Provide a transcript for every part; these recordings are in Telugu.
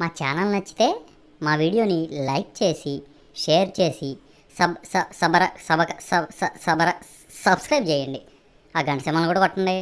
మా ఛానల్ నచ్చితే మా వీడియోని లైక్ చేసి షేర్ చేసి సబ్స్క్రైబ్ చేయండి. ఆ గంట సింబల్ కూడా కొట్టండి.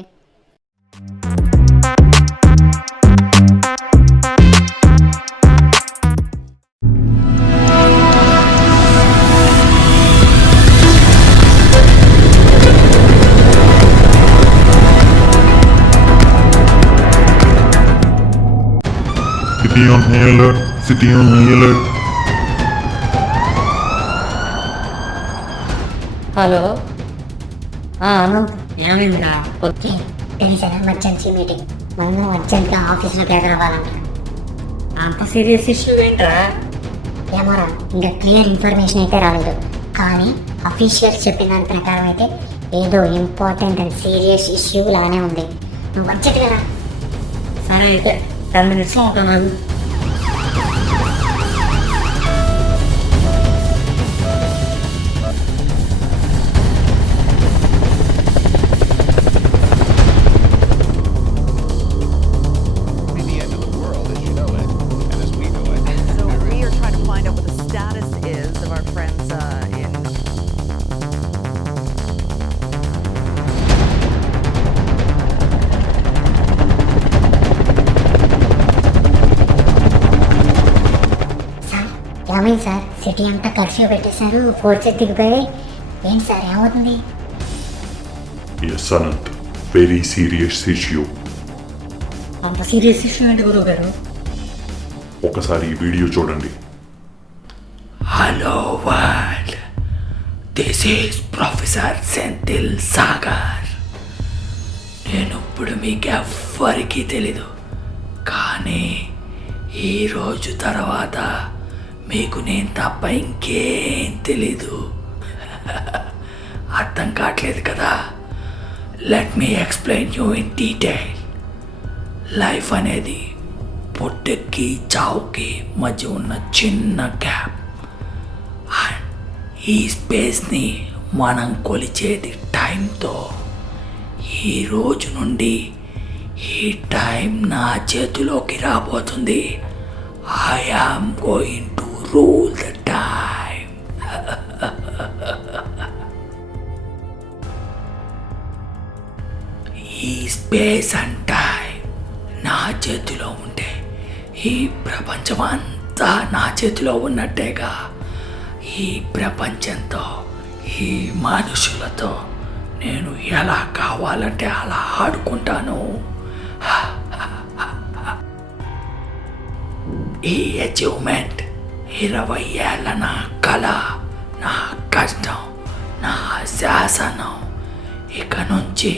City on high alert. City on high alert. Hello Anant ఏమైందిరా? Okay, tension emergency meeting. మనం అర్జెంట్గా ఆఫీస్లో పేపర్ అవ్వాలంట. అంత సీరియస్ ఇష్యూ ఏంట్రా? ఏమోరా, ఇంకా క్లియర్ ఇన్ఫర్మేషన్ అయితే రాలేదు, కానీ అఫీషియల్స్ చెప్పిన దాని ప్రకారం అయితే ఏదో ఇంపార్టెంట్ అండ్ సీరియస్ ఇష్యూ లానే ఉంది. నువ్వు వచ్చేది కదా. సరే అయితే 10 minutes ఉంటాను. ఏమైంది సార్? సిటీ అంతా కర్ఫ్యూ పెట్టేశారు, ఫోర్సెస్ దిగిపోయి. ఏంటి సార్, ఏమవుతుంది? Yes, Anant. Very serious issue. అంత సీరియస్ ఇష్యూ ఏంటి గురువు గారు? ఒకసారి ఈ వీడియో చూడండి. Hello world, this is professor Senthil Sagar. నేను ఇప్పుడు మీకు ఎవ్వరికీ తెలీదు, కానీ ఈరోజు తర్వాత మీకు నేను తప్ప ఇంకేం తెలీదు. అర్థం కావట్లేదు కదా? Let me explain you in detail. Life అనేది పుట్టుకి చావుకి మధ్య ఉన్న చిన్న గ్యాప్. అండ్ ఈ స్పేస్ని మనం కొలిచేది టైంతో. ఈ రోజు నుండి ఈ టైం నా చేతిలోకి రాబోతుంది. I am going to rule the time. ఈ స్పేస్ అండ్ టైం నా చేతిలో ఉంటే ఈ ప్రపంచం అంతా నా చేతిలో ఉన్నట్టేగా. ఈ ప్రపంచంతో, ఈ మనుషులతో నేను ఎలా కావాలంటే అలా ఆడుకుంటాను. ఈ అచీవ్మెంట్ 20 ఏళ్ళ నా కళ, నా కష్టం, నా శాసనం. ఇక నుంచి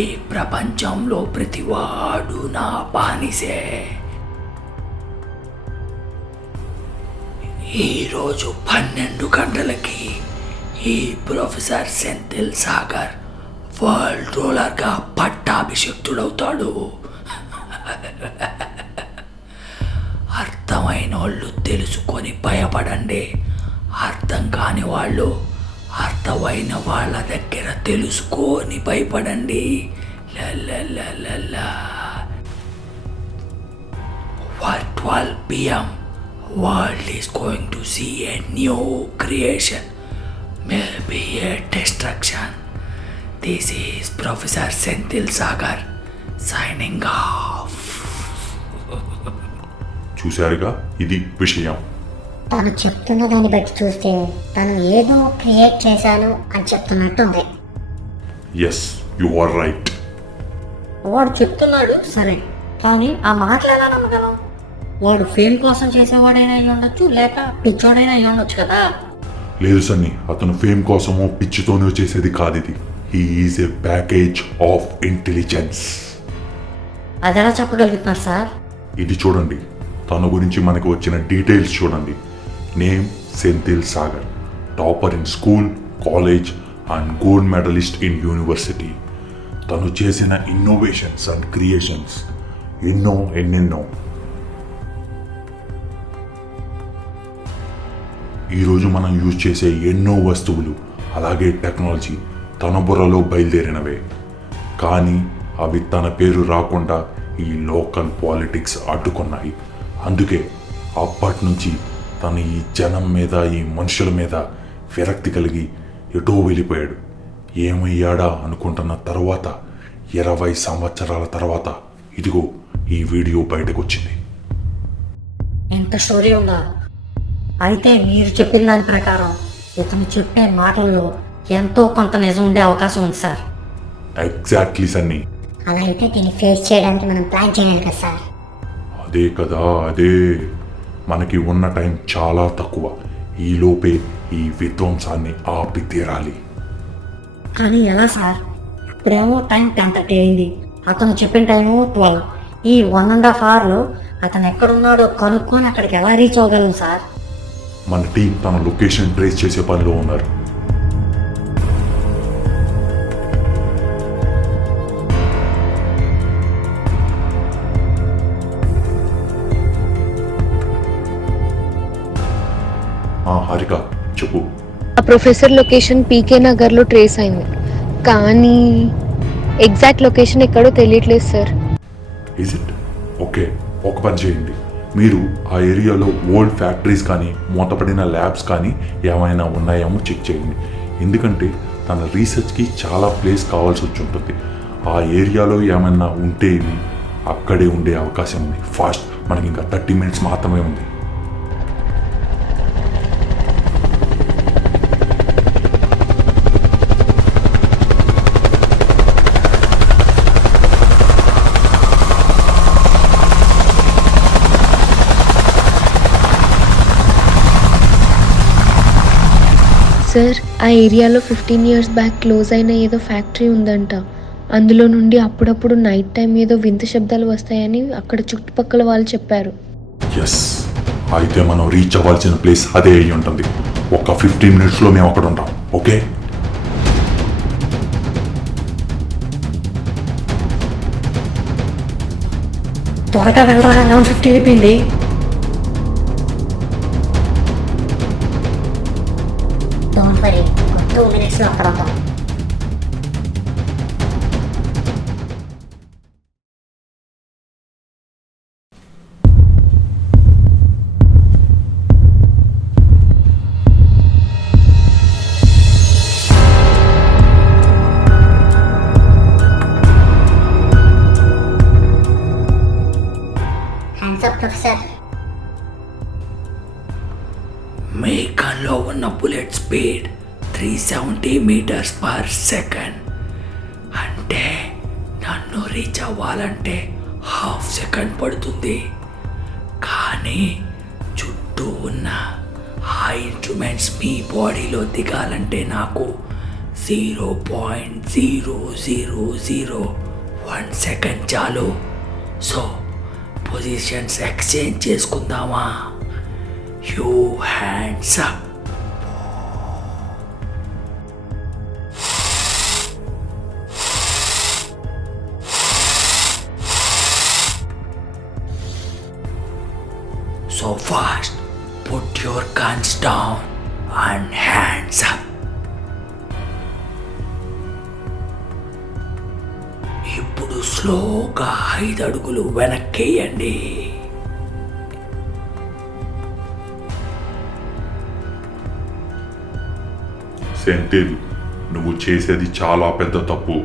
ఈ ప్రపంచంలో ప్రతివాడు నా బానిసే. ఈరోజు 12 గంటలకి ఈ ప్రొఫెసర్ సెంథిల్ సాగర్ వరల్డ్ రూలర్గా పట్టాభిషిక్తుడవుతాడు. అర్థమైన వాళ్ళు తెలుసుకొని భయపడండి, అర్థం కాని వాళ్ళు అర్థమైన వాళ్ళ దగ్గర తెలుసుకొని భయపడండి. At 12 PM, world is going to see a new creation, maybe a destruction. This is Professor Senthil Sagar signing off. చూశారుగా, ఇది విషయం. తను చెప్తున్న దాన్ని బట్టి చూస్తే తను ఏదో క్రియేట్ చేశాను అని చెప్తున్నట్టుంది. Yes, you are right. వాడు చెప్తున్నాడు సరే, కానీ ఆ మాటలు ఎలా నమ్మగలం? వాడు ఫేమ్ కోసం చేసేవాడైనా అయి ఉండొచ్చు, లేక పిచ్చోడైనా అయి ఉండొచ్చు కదా. లేదు సన్ని, అతను ఫేమ్ కోసమో పిచ్చితోనో చేసేది కాదు ఇది. He is a package of intelligence. అది ఎలా చెప్పగలుగుతున్నారు సార్? ఇది చూడండి, తన గురించి మనకు వచ్చిన డీటెయిల్స్ చూడండి. Name Senthil Sagar, topper in school, college and gold medalist in university. తను చేసిన ఇన్నోవేషన్స్ అండ్ క్రియేషన్స్ ఎన్నెన్నో. ఈరోజు మనం యూజ్ చేసే ఎన్నో వస్తువులు, అలాగే టెక్నాలజీ తన బుర్రలో బయలుదేరినవే. కానీ అవి తన పేరు రాకుండా ఈ లోకల్ పాలిటిక్స్ అడ్డుకున్నాయి. అందుకే అప్పటి నుంచి తను ఈ జనం మీద ఈ మనుషుల మీద విరక్తి కలిగి ఎటో వెళ్ళిపోయాడు. ఏమయ్యాడా అనుకుంటున్న తర్వాత 20 సంవత్సరాల తర్వాత ఇదిగో ఈ వీడియో బయటకు వచ్చింది. ఎంత స్టోరీ ఉందా? అయితే మీరు చెప్పిన దాని ప్రకారం ఇతను చెప్పే మాటల్లో ఎంతో కొంత నిజం ఉండే అవకాశం ఉంది సార్. ఎగ్జాక్ట్లీ సన్నీ, అలా అయితే దీన్ని ఫేస్ చేయడానికి మనం ప్లాన్ చేయాలి కదా సార్. అదే కదా అదే. మనకి ఉన్న టైం చాలా తక్కువ. ఈలోపే ఈ విధ్వంసాన్ని ఆపి తీరాలి. కానీ ఎలా సార్? ఇప్పుడేమో టైం 10:30 అయింది, అతను చెప్పిన టైము 12. ఈ 1.5 అవర్లో అతను ఎక్కడున్నాడో కనుక్కొని అక్కడికి ఎలా రీచ్ అవ్వగలం సార్? మన టీం తన లొకేషన్ ట్రేస్ చేసే పనిలో ఉన్నారు. హారిక చెప్పు. ఆ ప్రొఫెసర్ లొకేషన్ పీకే నగర్లో ట్రేస్ అయింది, కానీ ఎగ్జాక్ట్ లొకేషన్ ఎక్కడో తెలియట్లేదు సార్. Is it? ఓకే, ఒక పని చేయండి. మీరు ఆ ఏరియాలో ఓల్డ్ ఫ్యాక్టరీస్ కానీ మూతపడిన ల్యాబ్స్ కానీ ఏమైనా ఉన్నాయేమో చెక్ చేయండి. ఎందుకంటే తన రీసెర్చ్కి చాలా ప్లేస్ కావాల్సి వచ్చి ఉంటుంది. ఆ ఏరియాలో ఏమైనా ఉంటే ఇవి అక్కడే ఉండే అవకాశం ఉంది. ఫాస్ట్, మనకి ఇంకా 30 మినిట్స్ మాత్రమే ఉంది. సార్, ఆ ఏరియాలో 15 years బ్యాక్ క్లోజ్ అయిన ఏదో ఫ్యాక్టరీ ఉందంట. అందులో నుండి అప్పుడప్పుడు నైట్ టైం ఏదో వింత శబ్దాలు వస్తాయని అక్కడ చుట్టుపక్కల వాళ్ళు చెప్పారు. ఎస్, అయితే మనం రీచ్ అవ్వాల్సిన ప్లేస్ అదే అయి ఉంటుంది. ఒక 15 మినిట్స్లో మేము అక్కడ ఉంటాం. ఓకే, త్వరగా వెళ్ళరా, 11:50 అయిపోయింది. డోంట్ వరీ, 2 మినిట్స్లో అక్కడ ఉంటాం. Hands up professor. మీ గన్లో ఉన్న bullet speed 370 meters per second. అంటే నన్ను రీచ్ అవ్వాలంటే 1/2 second పడుతుంది. కానీ చుట్టూ ఉన్న ఆ ఇన్స్ట్రుమెంట్స్ మీ బాడీలో దిగాలంటే నాకు 0.0001 సెకండ్ చాలు. సో పొజిషన్స్ ఎక్స్చేంజ్ చేసుకుందామా? You hands up. So fast, put your guns down and hands up. ఇప్పుడు స్లోగా 5 అడుగులు వెనక్కేయండి. సెంటిల్, నువ్వు చేసేది చాలా పెద్ద తప్పు.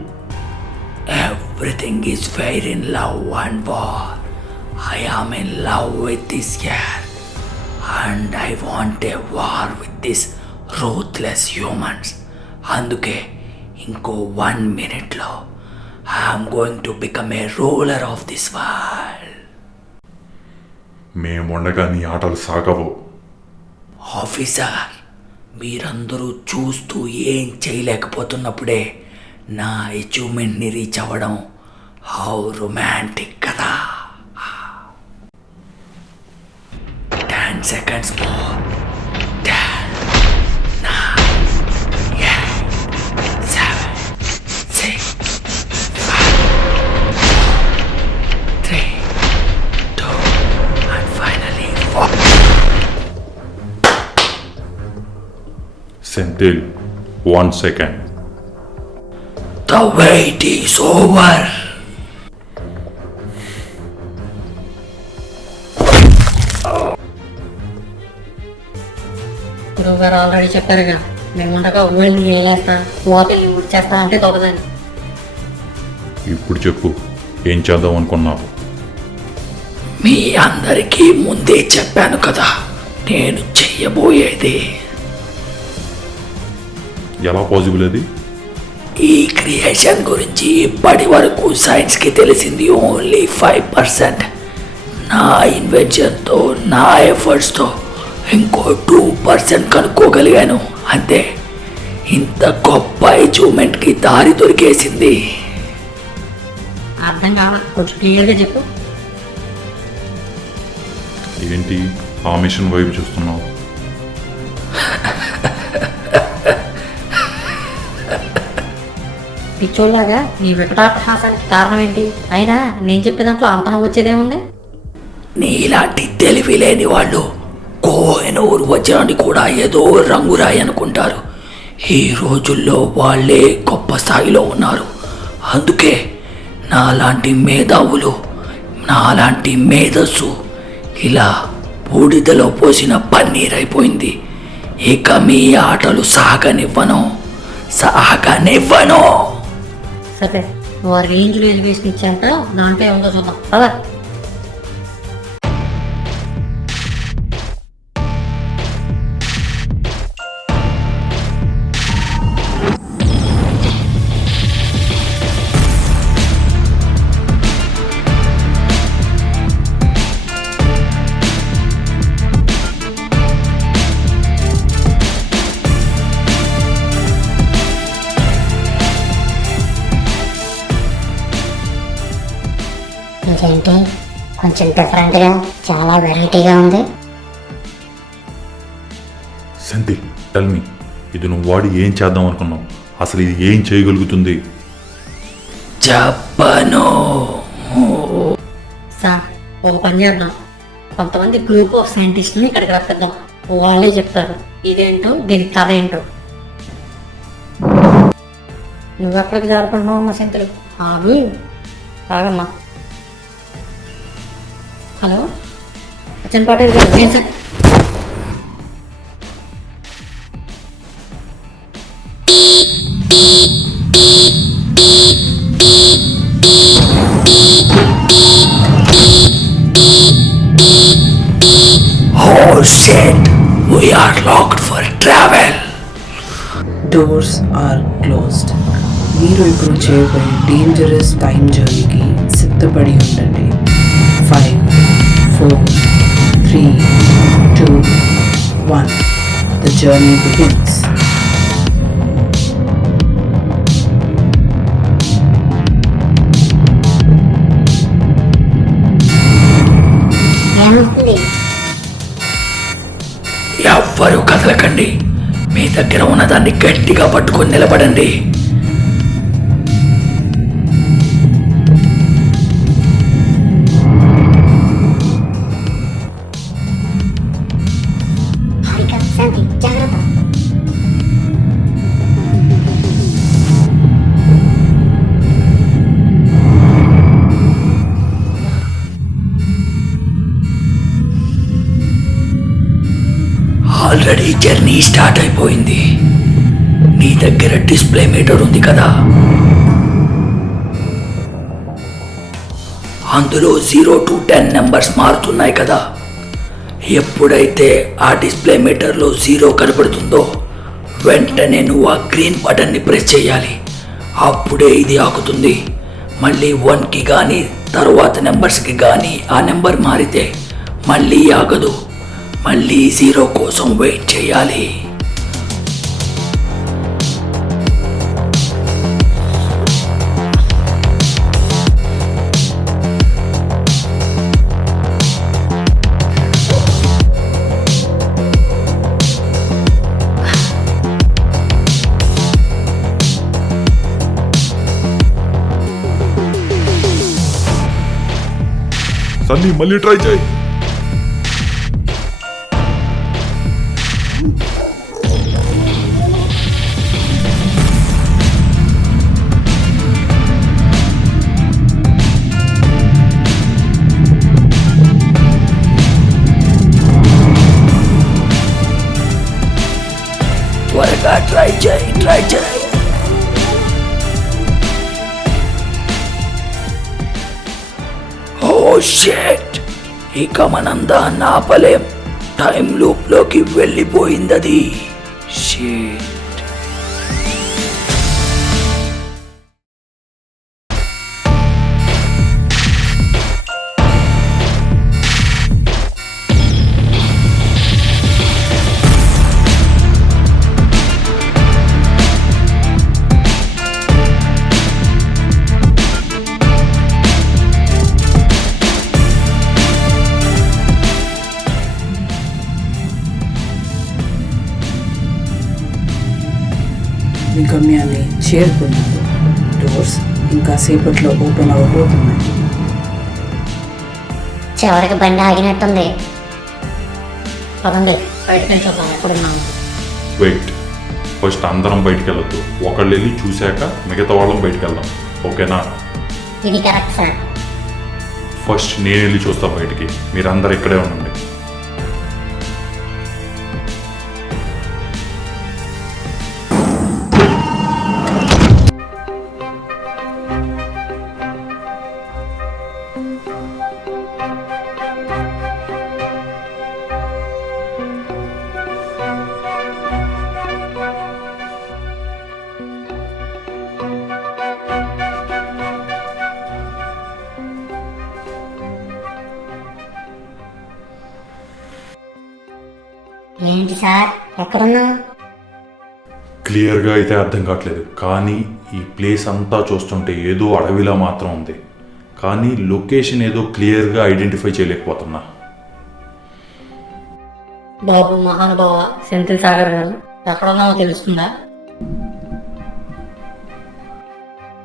Everything is fair in love and war. I am in love with this girl and I want a war with these ruthless humans. అందుకే ఇంకో 1 minuteలో I am going to become a ruler of this world. మేముండగా నీ ఆటలు సాగవు. ఆఫీసర్, మీరందరూ చూస్తూ ఏం చేయలేకపోతున్నప్పుడే నా అచీవ్మెంట్ని రీచ్ అవ్వడం హౌ రొమాంటిక్ కదా. 10 seconds more. 10, 9, 8, 7, 6, 5, 4, 3, 2, and finally 4. సెంటిల్, 1 second. The wait is over. గురువు గారు ఆల్రెడీ చెప్పారుగా, మేము ఉండగా ఊళ్ళని వేలేస్తా ఓపెన్ చేస్తా అంటే తొడదని. ఇప్పుడు చెప్పు, ఏం చేద్దాం అనుకున్నావు? మీ అందరికీ ముందే చెప్పాను కదా నేను చెయ్యబోయేది. ఎలా పాసిబుల్ అది? ఈ క్రియేషన్ గురించి ఇప్పటి వరకు సైన్స్కి తెలిసింది ఓన్లీ 5%. నా ఇన్వెన్షన్తో, నా ఎఫర్ట్స్తో ఇంకో 2% కనుక్కోగలిగాను అంతే. ఇంత గొప్ప అచీవ్మెంట్కి దారి దొరికేసింది. అర్థం కావాలి, కొంచెం క్లియర్గా చెప్పు. ఏంటి ఆ మిషన్ వైపు చూస్తున్నావు? పిచ్చోళ్ళగా నీ వికటాపహాసానికి కారణం ఏంటి? అయినా నేను చెప్పే దాంట్లో అంతనం వచ్చేదేముంది? నీలాంటి తెలివి లేని వాళ్ళు కోహినూరు వజ్రాన్ని కూడా ఏదో రంగురాయి అనుకుంటారు. ఈ రోజుల్లో వాళ్ళే గొప్ప స్థాయిలో ఉన్నారు. అందుకే నాలాంటి మేధావులు, నాలాంటి మేధస్సు ఇలా బూడిదలో పోసిన పన్నీర్ అయిపోయింది. ఇక మీ ఆటలు సాగనివ్వను. సరే, నువ్వు ఆ రేంజ్లో ఎలివేషన్ ఇచ్చాక దాంట్లో ఏముందో చూద్దాం కదా. ఇదేంటి కొంచెం డిఫరెంట్గా, చాలా వెరైటీగా ఉంది. సెంథిల్, టెల్ మీ, ఇది నువ్వు వాడి ఏం చేద్దాం అనుకున్నావు? అసలు ఇది ఏం చేయగలుగుతుంది? చెప్పను. సార్, ఒక పని చేద్దాం. కొంతమంది గ్రూప్ ఆఫ్ సైంటిస్ట్ని ఇక్కడికి రప్పిద్దాం. వాళ్ళే చెప్తారు ఇదేంటో, దీని కథ ఏంటో. నువ్వు ఎక్కడికి జరుపుకుంటున్నావు అమ్మా సింతలు? ఆగమ్మా. హలో, అచ్చన్ పాటేల్ గారు, నేను sir. Oh shit! We are locked for travel. Doors are closed. మీరు ఇప్పుడు చేయబోయే డేంజరస్ టైం జర్నీకి సిద్ధపడి ఉండండి. 5, 4, 3, 2, 1. The journey begins. ఏమవుతుంది? ఎవ్వరూ కదలకండి. మీ దగ్గర ఉన్నదాన్ని గట్టిగా పట్టుకొని నిలబడండి. హారిక, శాంతి, జాగ్రత్త. ఆల్రెడీ జర్నీ స్టార్ట్ అయిపోయింది. నీ దగ్గర డిస్ప్లే మీటర్ ఉంది కదా, అందులో 0 to 10 నెంబర్స్ మారుతున్నాయి కదా. ఎప్పుడైతే ఆ డిస్ప్లే మీటర్లో 0 కనపడుతుందో వెంటనే నువ్వు ఆ గ్రీన్ బటన్ని ప్రెస్ చేయాలి. అప్పుడే ఇది ఆగుతుంది. మళ్ళీ 1కి కానీ తర్వాత నెంబర్స్కి కానీ ఆ నెంబర్ మారితే మళ్ళీ ఆగదు. మళ్ళీ 0 కోసం వెయిట్ చేయాలి. సన్నీ, మళ్ళీ ట్రై చేయి. చేయి. ఓ షిట్, ఇక మనం దాన్ని ఆపలేం. టైం లూప్ లోకి వెళ్ళిపోయింది అది. షిట్. మీ గమ్యాన్ని చేరుకున్నారు. డోర్స్ ఇంకా సేపట్లో ఓపెన్ అవ్వబోతున్నాయి. చివరికి బండి ఆగినట్టుంది. పదండి బయటకు వెళ్ళిపోతాం ఎక్కడున్నాము. వెయిట్, ఫస్ట్ అందరం బయటికి వెళ్ళొద్దు. ఒకళ్ళు వెళ్ళి చూశాక మిగతా వాళ్ళం బయటికి వెళ్దాం, ఓకేనా? ఇది కరెక్ట్ సార్. ఫస్ట్ నేను వెళ్ళి చూస్తాను బయటికి, మీరందరూ ఇక్కడే ఉండండి. ఏంటి సార్ ఎక్కడున్నావు? క్లియర్గా అయితే అర్థం కావట్లేదు, కానీ ఈ ప్లేస్ అంతా చూస్తుంటే ఏదో అడవిలా మాత్రం ఉంది. కానీ లొకేషన్ ఏదో క్లియర్గా ఐడెంటిఫై చేయలేకపోతున్నా. బాబు మహానుభావ సెంథిల్ సాగర్ గారు ఎక్కడున్నామో తెలుస్తుందా?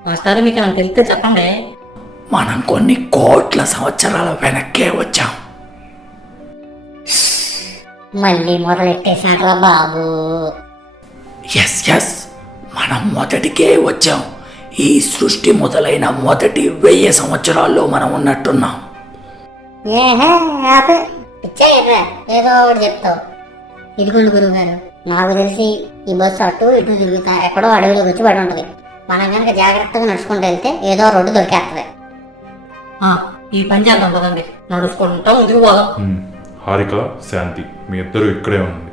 మాస్టర్ మీకు ఏమైనా తెలిస్తే చెప్పండి. మనం కొన్ని కోట్ల సంవత్సరాల వెనక్కే వచ్చాం. మళ్ళీ మొదలెట్టేశాడ్రా బాబు. ఎస్, మనం మొదటికే వచ్చాం. ఈ సృష్టి మొదలైన మొదటి 1000 సంవత్సరాల్లో మనం ఉన్నట్టున్నాం. ఏదో ఒకటి చెప్తావు. ఇదిగోండి గురువు గారు, నాకు తెలిసి ఈ బస్సు అటు ఇటు తిరుగుతా ఎక్కడో అడవిలోకి వచ్చి పడి ఉంటుంది. మనం కనుక జాగ్రత్తగా నడుచుకుంటూ వెళ్తే ఏదో రోడ్డు దొరికేస్తుంది. ఈ పని చేద్దాం పదండి, నడుచుకుంటాం ముందుకు పోదాం. హారిక, శాంతి, మీ ఇద్దరు ఇక్కడే ఉండండి.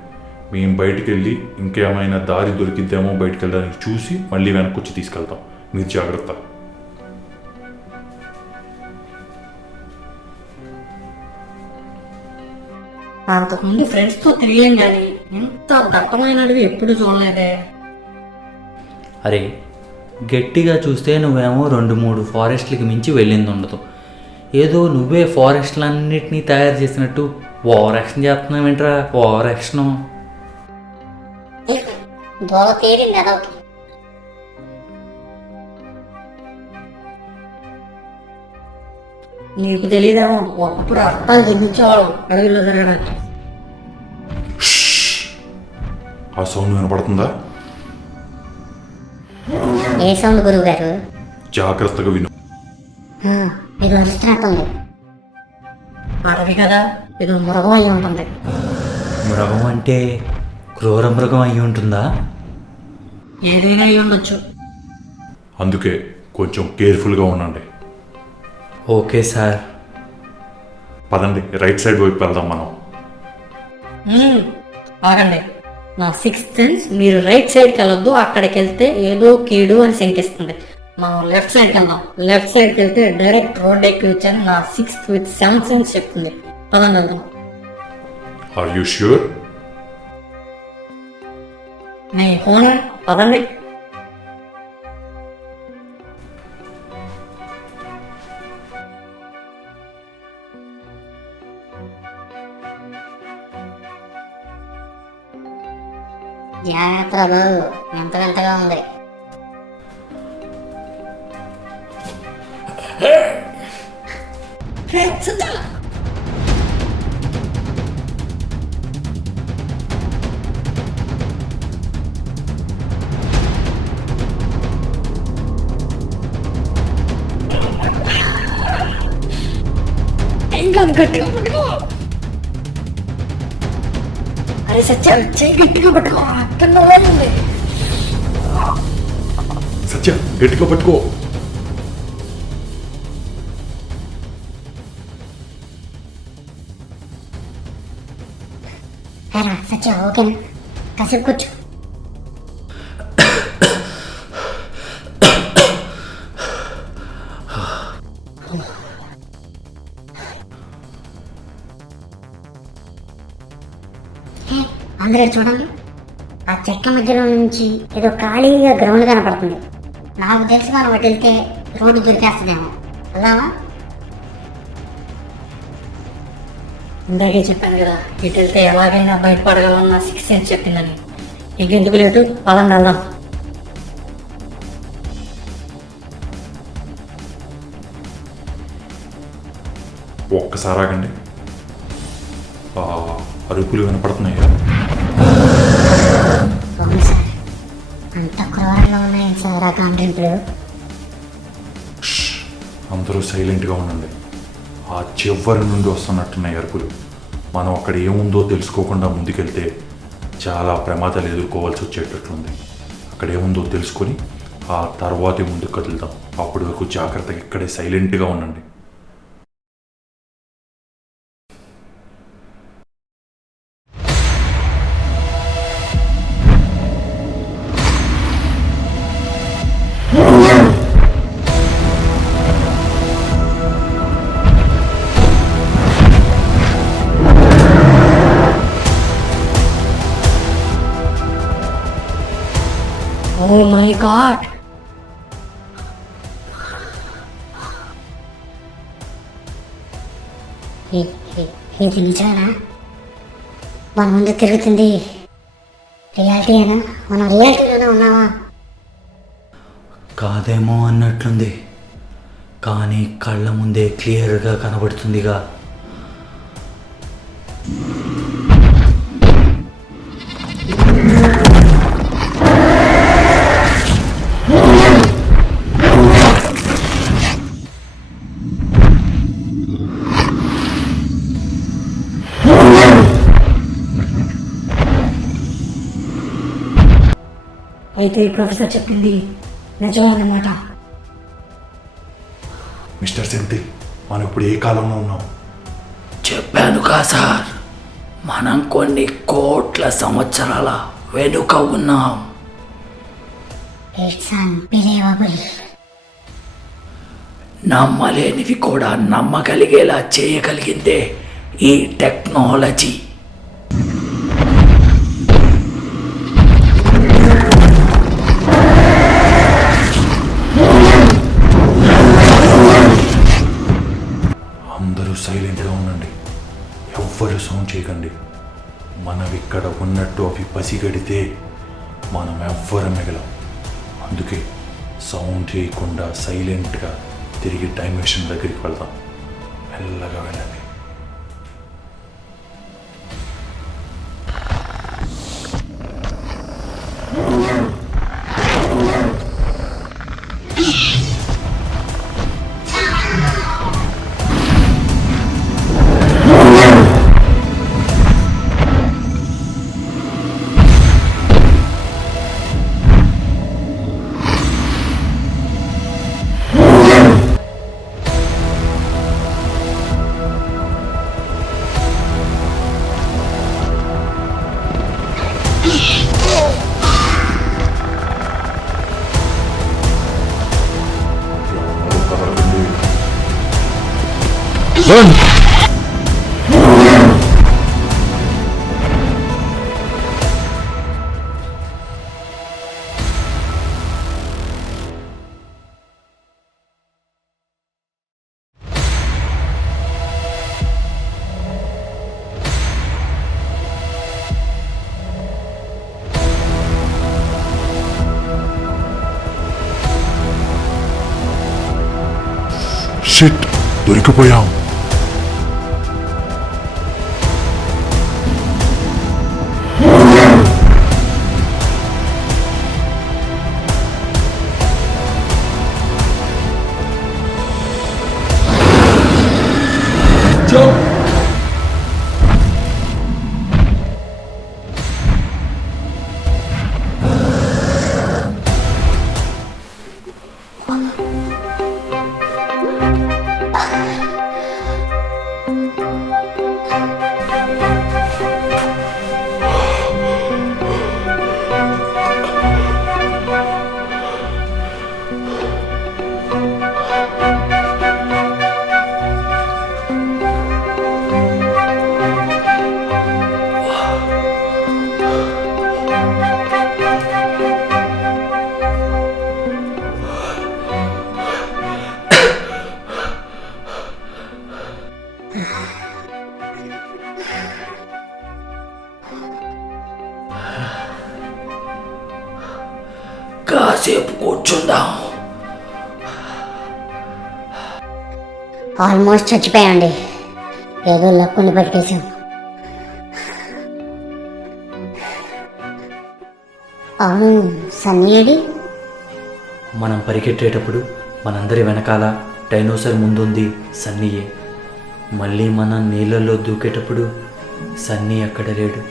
మేము బయటికి వెళ్ళి ఇంకేమైనా దారి దొరికిద్దేమో బయటికి వెళ్ళడానికి చూసి మళ్ళీ వెనక్కి వచ్చి తీసుకెళ్తాం. మీరు జాగ్రత్త. అంతకుముందు ఫ్రెండ్స్తో తిరిగాం కానీ ఇంత దట్టమైనవి ఎప్పుడు చూడలేదే. అరే, గట్టిగా చూస్తే నువ్వేమో 2-3 ఫారెస్ట్లకి మించి వెళ్ళింది ఉండదు. ఏదో నువ్వే ఫారెస్ట్లన్నిటినీ తయారు చేసినట్టు ఓవర్ యాక్షన్ చేస్తున్నావేంట్రా? ఓవర్ యాక్షను దోల తీరింది అదొకటి. నీకు తెలియదేమో, ఒకప్పుడు అర్థాలు చూపించేవాడు అడవిలో జరగడానికి. ఆ సౌండ్ వినపడుతుందా? ఏ సౌండ్ గురువు గారు? జాగ్రత్తగా విను. ఇది వస్తున్నట్టుంది. అడవి కదా, ఇది మృగం అయి ఉంటుంది. మృగం అంటే క్రూర మృగం అయి ఉంటుందా? ఏదైనా అయి ఉండొచ్చు. అందుకే కొంచెం కేర్ఫుల్గా ఉండండి. Okay sir. పదండి, రైట్ సైడ్ వైపు వెళ్దాం మనం. ఆగండి, నా 6th సెన్స్ మీరు రైట్ సైడ్కి వెళ్ళొద్దు. అక్కడికి వెళ్తే ఏదో కీడు అని శంకిస్తుంది. మనం లెఫ్ట్ సైడ్కి వెళ్దాం. లెఫ్ట్ సైడ్కి వెళ్తే డైరెక్ట్ రోడ్ ఎక్కి వచ్చాను నా 6th with 7th సెన్స్ చెప్తుంది. పదండి వెళ్దాం. Are you sure? నీ ఫోన్ పదండి. జాగ్రత్త బాబు, ఎంత వింతగా ఉంది. ఇంకా గట్టిగా పట్టుకో. అరే సత్యం, చెయ్యి గట్టిగా పట్టుకో. కింద ఉంది. సత్య గట్టిగా పట్టుకో. హలో సత్య, ఓకేనా? కాసేపు కూర్చో. అందరూ చూడండి, ఆ చెట్ల మధ్యలో నుంచి ఏదో ఖాళీగా గ్రౌండ్ కనపడుతుంది. నాకు తెలిసి మనం అటు వెళ్తే రోడ్డు దొరికేస్తుందేమో. వెళ్దామా? ఇందాకే చెప్పాను కదా, ఇటు వెళ్తే ఎలాగైనా బయటపడగలన్న 6th సెన్స్ చెప్పిందని. ఇంకెందుకు లేటు, పదండి వెళ్దాం. ఒక్కసారి ఆగండి. ఆ అరుపులు వినపడుతున్నాయి. అవును సార్, అంత క్రూరంగా ఉన్నాయి సార్ ఆ కాంటెంట్లు. అందరూ సైలెంట్గా ఉండండి. ఆ చివరి నుండి వస్తున్నట్టున్నాయి అరుపులు. మనం అక్కడ ఏముందో తెలుసుకోకుండా ముందుకెళ్తే చాలా ప్రమాదాలు ఎదుర్కోవాల్సి వచ్చేటట్లుంది. అక్కడ ఏముందో తెలుసుకొని ఆ తర్వాతే ముందుకు కదులుతాం. అప్పటి వరకు జాగ్రత్తగా ఇక్కడే సైలెంట్గా ఉండండి. ఓ మై గాడ్, ఇది నిజమేనా? మన ముందు తిరుగుతుంది రియాలిటీయేనా? మనం రియాలిటీలోనే ఉన్నావా? కాదేమో అన్నట్లుంది, కానీ కళ్ళ ముందే క్లియర్గా కనబడుతుందిగా. అయితే ఈ ప్రొఫెసర్ చెప్పింది నిజమన్నమాట. మిస్టర్ సెంథిల్, మనం ఇప్పుడు ఏ కాలంలో ఉన్నాం? చెప్పానుగా సార్, మనం కొన్ని కోట్ల సంవత్సరాల వెనుక ఉన్నాం. It's unbelievable. నమ్మలేనివి కూడా నమ్మగలిగేలా చేయగలిగిందే ఈ టెక్నాలజీ. అందరూ సైలెంట్గా ఉండండి. ఎవ్వరు సౌండ్ చేయకండి. మనం ఇక్కడ ఉన్నట్టు అవి పసిగడితే మనం ఎవ్వరం మిగలం. అందుకే సౌండ్ చేయకుండా సైలెంట్గా తిరిగి టైం మెషిన్ దగ్గరికి వెళ్దాం. మెల్లగా వెళ్ళండి. షిట్, దొరికిపోయాం. కాసేపు కూర్చుందాం. ఆల్మోస్ట్ చచ్చిపోయాండి. ఏదో లక్కుని పట్టుకేసాం. అవును, సన్నీడి మనం పరిగెట్టేటప్పుడు మనందరి వెనకాల డైనోసార్ ముందుంది సన్నీయే. మళ్ళీ మనం నీళ్ళల్లో దూకేటప్పుడు సన్నీ అక్కడ లేడు.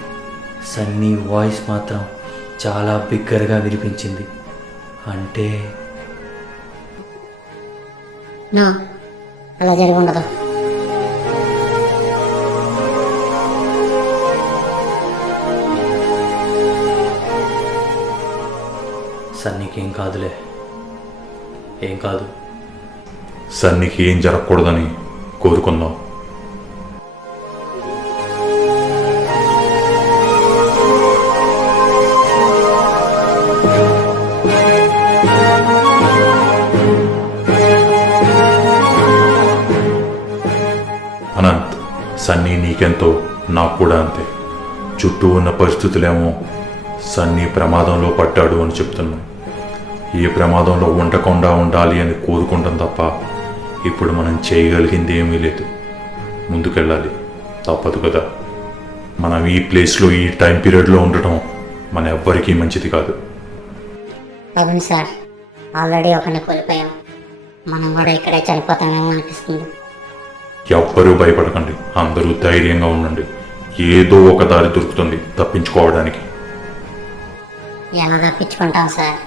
సన్నీ వాయిస్ మాత్రం చాలా బిగ్గరగా వినిపించింది. అంటే నా అలా జరిగి ఉండదు. సన్నీకి ఏం కాదులే, ఏం కాదు. సన్నీకి ఏం జరగకూడదని కోరుకుందాం. అనంత్, సన్నీ నీకెంతో నాకు కూడా అంతే. చుట్టూ ఉన్న పరిస్థితులేమో సన్నీ ప్రమాదంలో పడ్డాడు అని చెప్తున్నాం. ఏ ప్రమాదంలో ఉండకుండా ఉండాలి అని కోరుకుంటాం తప్ప ఇప్పుడు మనం చేయగలిగింది ఏమీ లేదు. ముందుకెళ్ళాలి, తప్పదు కదా. మనం ఈ ప్లేస్లో ఈ టైం పీరియడ్లో ఉండటం మన ఎవ్వరికీ మంచిది కాదు. అవును సార్, ఆల్రెడీ ఒకరిని కోల్పోయాం. మనం కూడా ఇక్కడే చనిపోతామేమో అనిపిస్తుంది. ఎవ్వరూ భయపడకండి, అందరూ ధైర్యంగా ఉండండి. ఏదో ఒక దారి దొరుకుతుంది తప్పించుకోవడానికి. ఎలా తప్పించుకుంటాం సార్?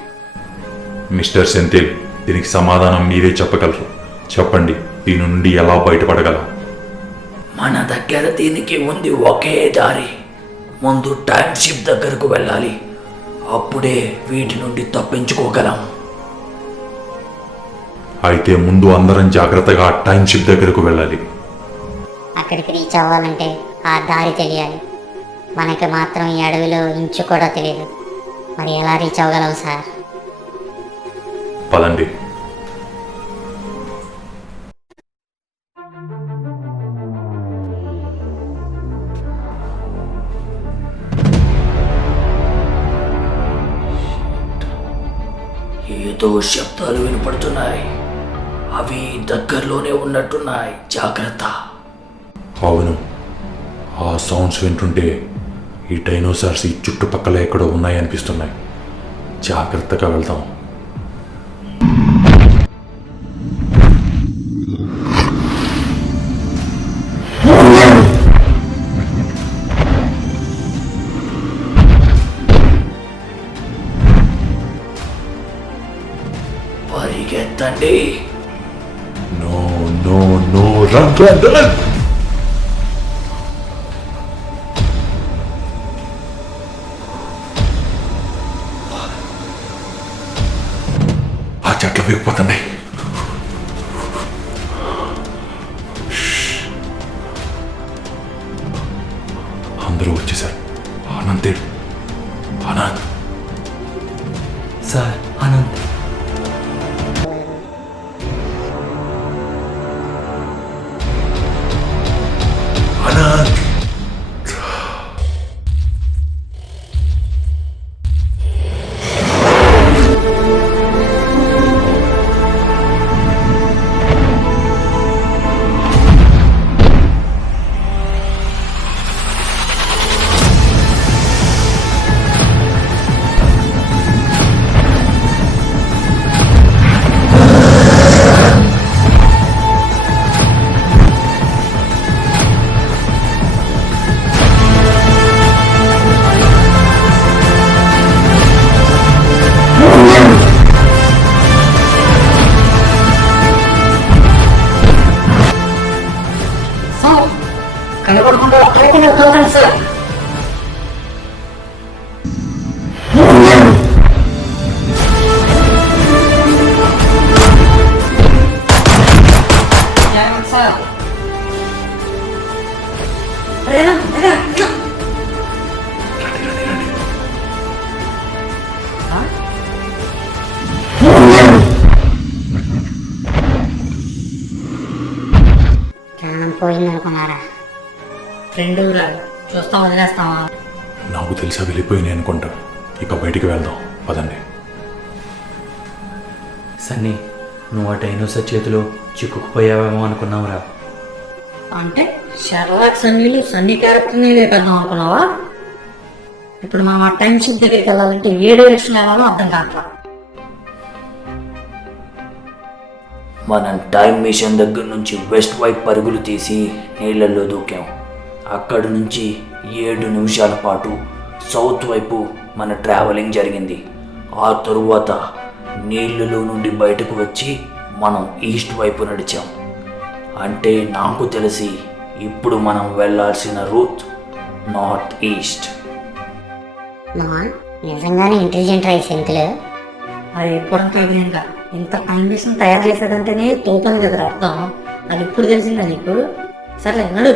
మిస్టర్ సెంథిల్, దీనికి సమాధానం మీరే చెప్పగలరు. చెప్పండి, దీని నుండి ఎలా బయటపడగలం? మన దగ్గర దీనికి ఉంది ఒకే దారి. ముందు టైం షిప్ దగ్గరకు వెళ్ళాలి. అప్పుడే వీటి నుండి తప్పించుకోగలం. అయితే ముందు అందరం జాగ్రత్తగా టైం షిప్ దగ్గరకు వెళ్ళాలి. అక్కడికి రీచ్ అవ్వాలంటే ఆ దారి తెలియాలి. మనకి మాత్రం ఈ అడవిలో ఇంచు కూడా తెలియదు. మరి ఎలా రీచ్ అవ్వగలం సార్? పదండి. ఏదో శబ్దాలు వినపడుతున్నాయి. అవి దగ్గరలోనే ఉన్నట్టున్నాయి. జాగ్రత్త. అవును, ఆ సౌండ్స్ వింటుంటే ఈ డైనోసార్స్ ఈ చుట్టుపక్కల ఎక్కడో ఉన్నాయనిపిస్తున్నాయి. జాగ్రత్తగా వెళ్తాం. పరిగెత్తండి. No no no, run run run. ఆ చెట్లు విరిగిపోతున్నాయి. అందరూ వచ్చేసారు. అనంత్, అనంత్. సార్, అనంత్. అనంత్, సార్, కనబడకుండా అక్కడికి వెళ్ళిపోతాను సార్. సార్, ప్రాణం పోయిందనుకున్నారా? ఫ్రెండ్ చూస్తాం వదిలేస్తావా? నాకు తెలిసా వెళ్ళిపోయినాయి అనుకుంటా. ఇక బయటికి వెళ్దాం పదండి. సన్నీ, నువ్వు ఆ డైనోసార్ చేతిలో చిక్కుకుపోయావేమో అనుకున్నావురా. అంటే షెర్లాక్ సన్నీలు సన్నీ క్యారెక్టర్ని లేపేద్దాం అనుకున్నావా? ఇప్పుడు మనం ఆ టైం షిప్ దగ్గరికి వెళ్ళాలంటే ఏ డైరెక్షన్ వెళ్ళాలో అర్థం కావట్లా. మనం టైం మిషన్ దగ్గర నుంచి వెస్ట్ వైపు పరుగులు తీసి నీళ్ళల్లో దూకాం. అక్కడి నుంచి 7 నిమిషాల పాటు సౌత్ వైపు మన ట్రావెలింగ్ జరిగింది. ఆ తరువాత నీళ్ళలో నుండి బయటకు వచ్చి మనం ఈస్ట్ వైపు నడిచాం. అంటే నాకు తెలిసి ఇప్పుడు మనం వెళ్ళాల్సిన రూట్ నార్త్ ఈస్ట్. మామ నిజంగానే ఇంటెలిజెంట్ రా ఈ సెంతులు. అది ఎప్పుడంతా ఇంకా ఇంత కండిషన్ తయారు చేశాడంటేనే తోపని కదా అర్థం. అది ఇప్పుడు తెలిసిందా నీకు? సర్లే నడు.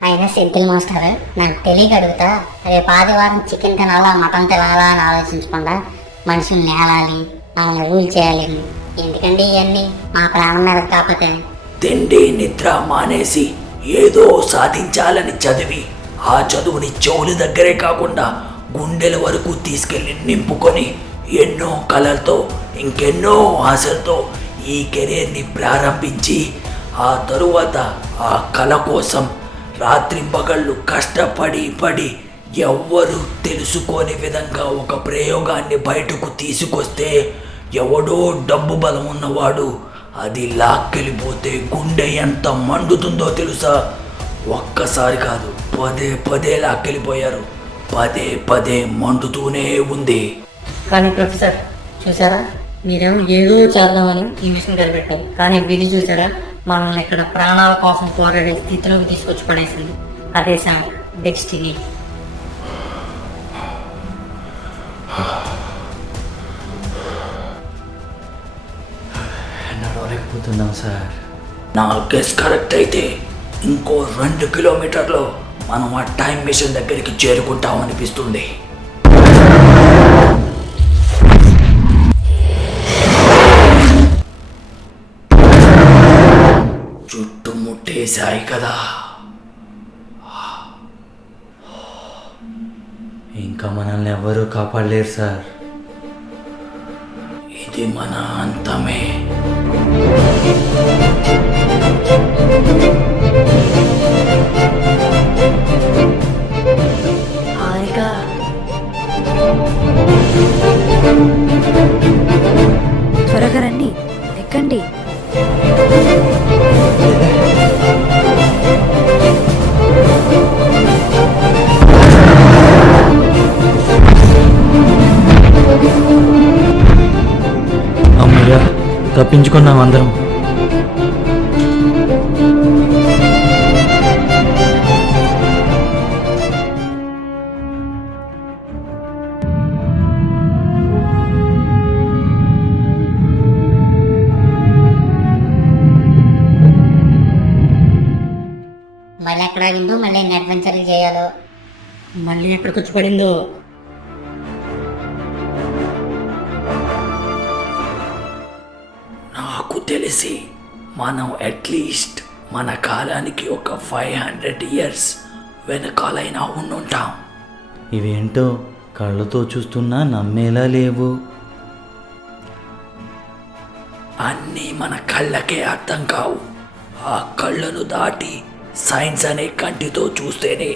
అయినా సెంతిల్ మాస్టర్, నాకు తెలియక అడుగుతా, రేపు ఆదివారం చికెన్ తినాలా మటన్ తినాలా అని ఆలోచించకుండా మనుషుల్ని ఏలాలి, మమ్మల్ని రూల్ చేయాలి. ఎందుకండి ఇవన్నీ మా ప్రాణం మీద కాకపోతే? తిండి నిద్ర మానేసి ఏదో సాధించాలని చదివి ఆ చదువుని చెవుల దగ్గరే కాకుండా గుండెల వరకు తీసుకెళ్ళి నింపుకొని ఎన్నో కలలతో ఇంకెన్నో ఆశలతో ఈ కెరీర్ని ప్రారంభించి ఆ తరువాత ఆ కళ కోసం రాత్రింపగళ్ళు కష్టపడి ఎవ్వరూ తెలుసుకోని విధంగా ఒక ప్రయోగాన్ని బయటకు తీసుకొస్తే ఎవడో డబ్బు బలం ఉన్నవాడు అది లాక్కెళ్ళిపోతే గుండె ఎంత మండుతుందో తెలుసా? ఒక్కసారి కాదు, పదే లాక్కెళ్ళిపోయారు. పదే మండుతూనే ఉంది. కానీ ప్రొఫెసర్ చూసారా, మీరేమో ఏదో చేద్దామని ఈ మిషన్ కనిపెట్టారు, కానీ విధి చూసారా మనల్ని ఇక్కడ ప్రాణాల కోసం పోరాడే స్థితిలోకి తీసుకొచ్చి పడేసింది. అదే సార్ డెస్టినీ. నడవలేకపోతున్నాం సార్. నా గెస్ కరెక్ట్ అయితే ఇంకో 2 కిలోమీటర్లో మనం ఆ టైం మిషన్ దగ్గరికి చేరుకుంటామనిపిస్తుంది. చుట్టుముట్టేశాయి కదా. ఇంకా మనల్ని ఎవరూ కాపాడలేరు సార్. ఇది మన అంతమే. హారిక, త్వరగా రండి, ఎక్కండి. అమ్మయ్య, తప్పించుకున్నాం అందరం. మళ్ళీ ఎక్కడ ఆగిందో, మళ్ళీ ఎన్ని అడ్వెంచర్లు చేయాలో. మళ్ళీ ఎక్కడికి వచ్చి పడిందో. నాకు తెలిసి మనం అట్లీస్ట్ మన కాలానికి ఒక 500 years వెనకాలైనా ఉండుంటాం. ఇవేంటో కళ్ళతో చూస్తున్నా నమ్మేలా లేవు. అన్నీ మన కళ్ళకే అర్థం కావు. ఆ కళ్ళను దాటి సైన్స్ అనే కంటితో చూస్తేనే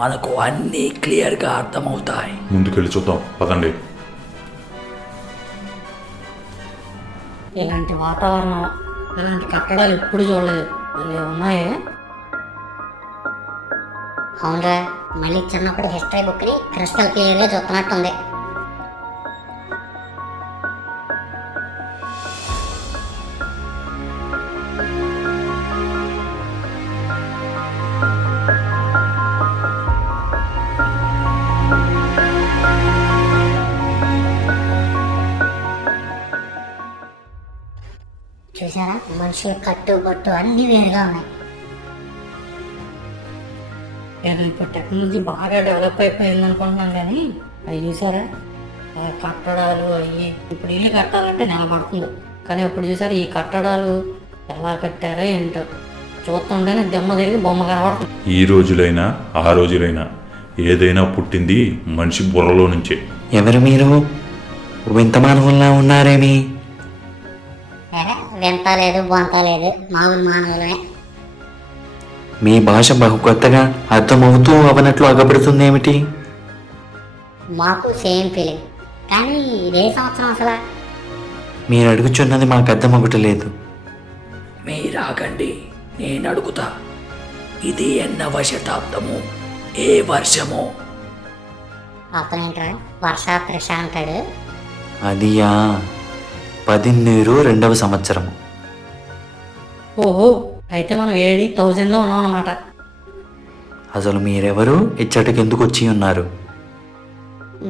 మనకు అన్నీ క్లియర్గా అర్థమవుతాయి. ముందుకెళ్ళి చూద్దాం పదండి. ఇలాంటి వాతావరణం, ఇలాంటి కట్టడాలు ఎప్పుడు చూడలేదు. అవి ఉన్నాయే. అవునరా, మళ్ళీ చిన్నప్పుడు హిస్టరీ బుక్ని క్రిస్టల్ క్లియర్గా చూస్తున్నట్టుంది. చూసారా, మనుషుల కట్టు బొట్టు అన్నీ వేరుగా ఉన్నాయి. నేను ఇప్పుడు టెక్నాలజీ బాగా డెవలప్ అయిపోయింది అనుకుంటున్నాను, కానీ అవి చూసారా ఆ కట్టడాలు అవి. ఇప్పుడు ఇల్లు కట్టాలంటే నెల పడుతుంది, కానీ అప్పుడు చూసారా ఈ కట్టడాలు ఎలా కట్టారో ఏంటో చూస్తుంటేనే దెమ్మ తిరిగి బొమ్మ కనబడుతుంది. ఈ రోజులైనా ఆ రోజులైనా ఏదైనా పుట్టింది మనిషి బుర్రలో నుంచే. ఎవరు మీరు? వింత మానవుల్లా ఉన్నారేమి? వింత లేదు బొంత లేదు, మామూలు మానవులమే. మీ భాష బహు కొత్తగా అర్థమవుతూ అవనట్లు అగపడుతుందేమిటి? మాకు సేమ్ ఫీలింగ్, కానీ ఇదే సంవత్సరం అసలు. మీరు అడుగుచున్నది మాకు అర్థమవటలేదు. మీరాగండి, నేను అడుగుతా. ఇది ఎన్నవ శతాబ్దము? ఏ వర్షము? అతనేంట్రా వర్ష త్రిష అంటాడు. అదియా 1802వ సంవత్సరము. ఓహో, అయితే మనం 80,000లో ఉన్నాం అన్నమాట. అసలు మీరెవరు? ఇచ్చటికి ఎందుకు వచ్చి ఉన్నారు?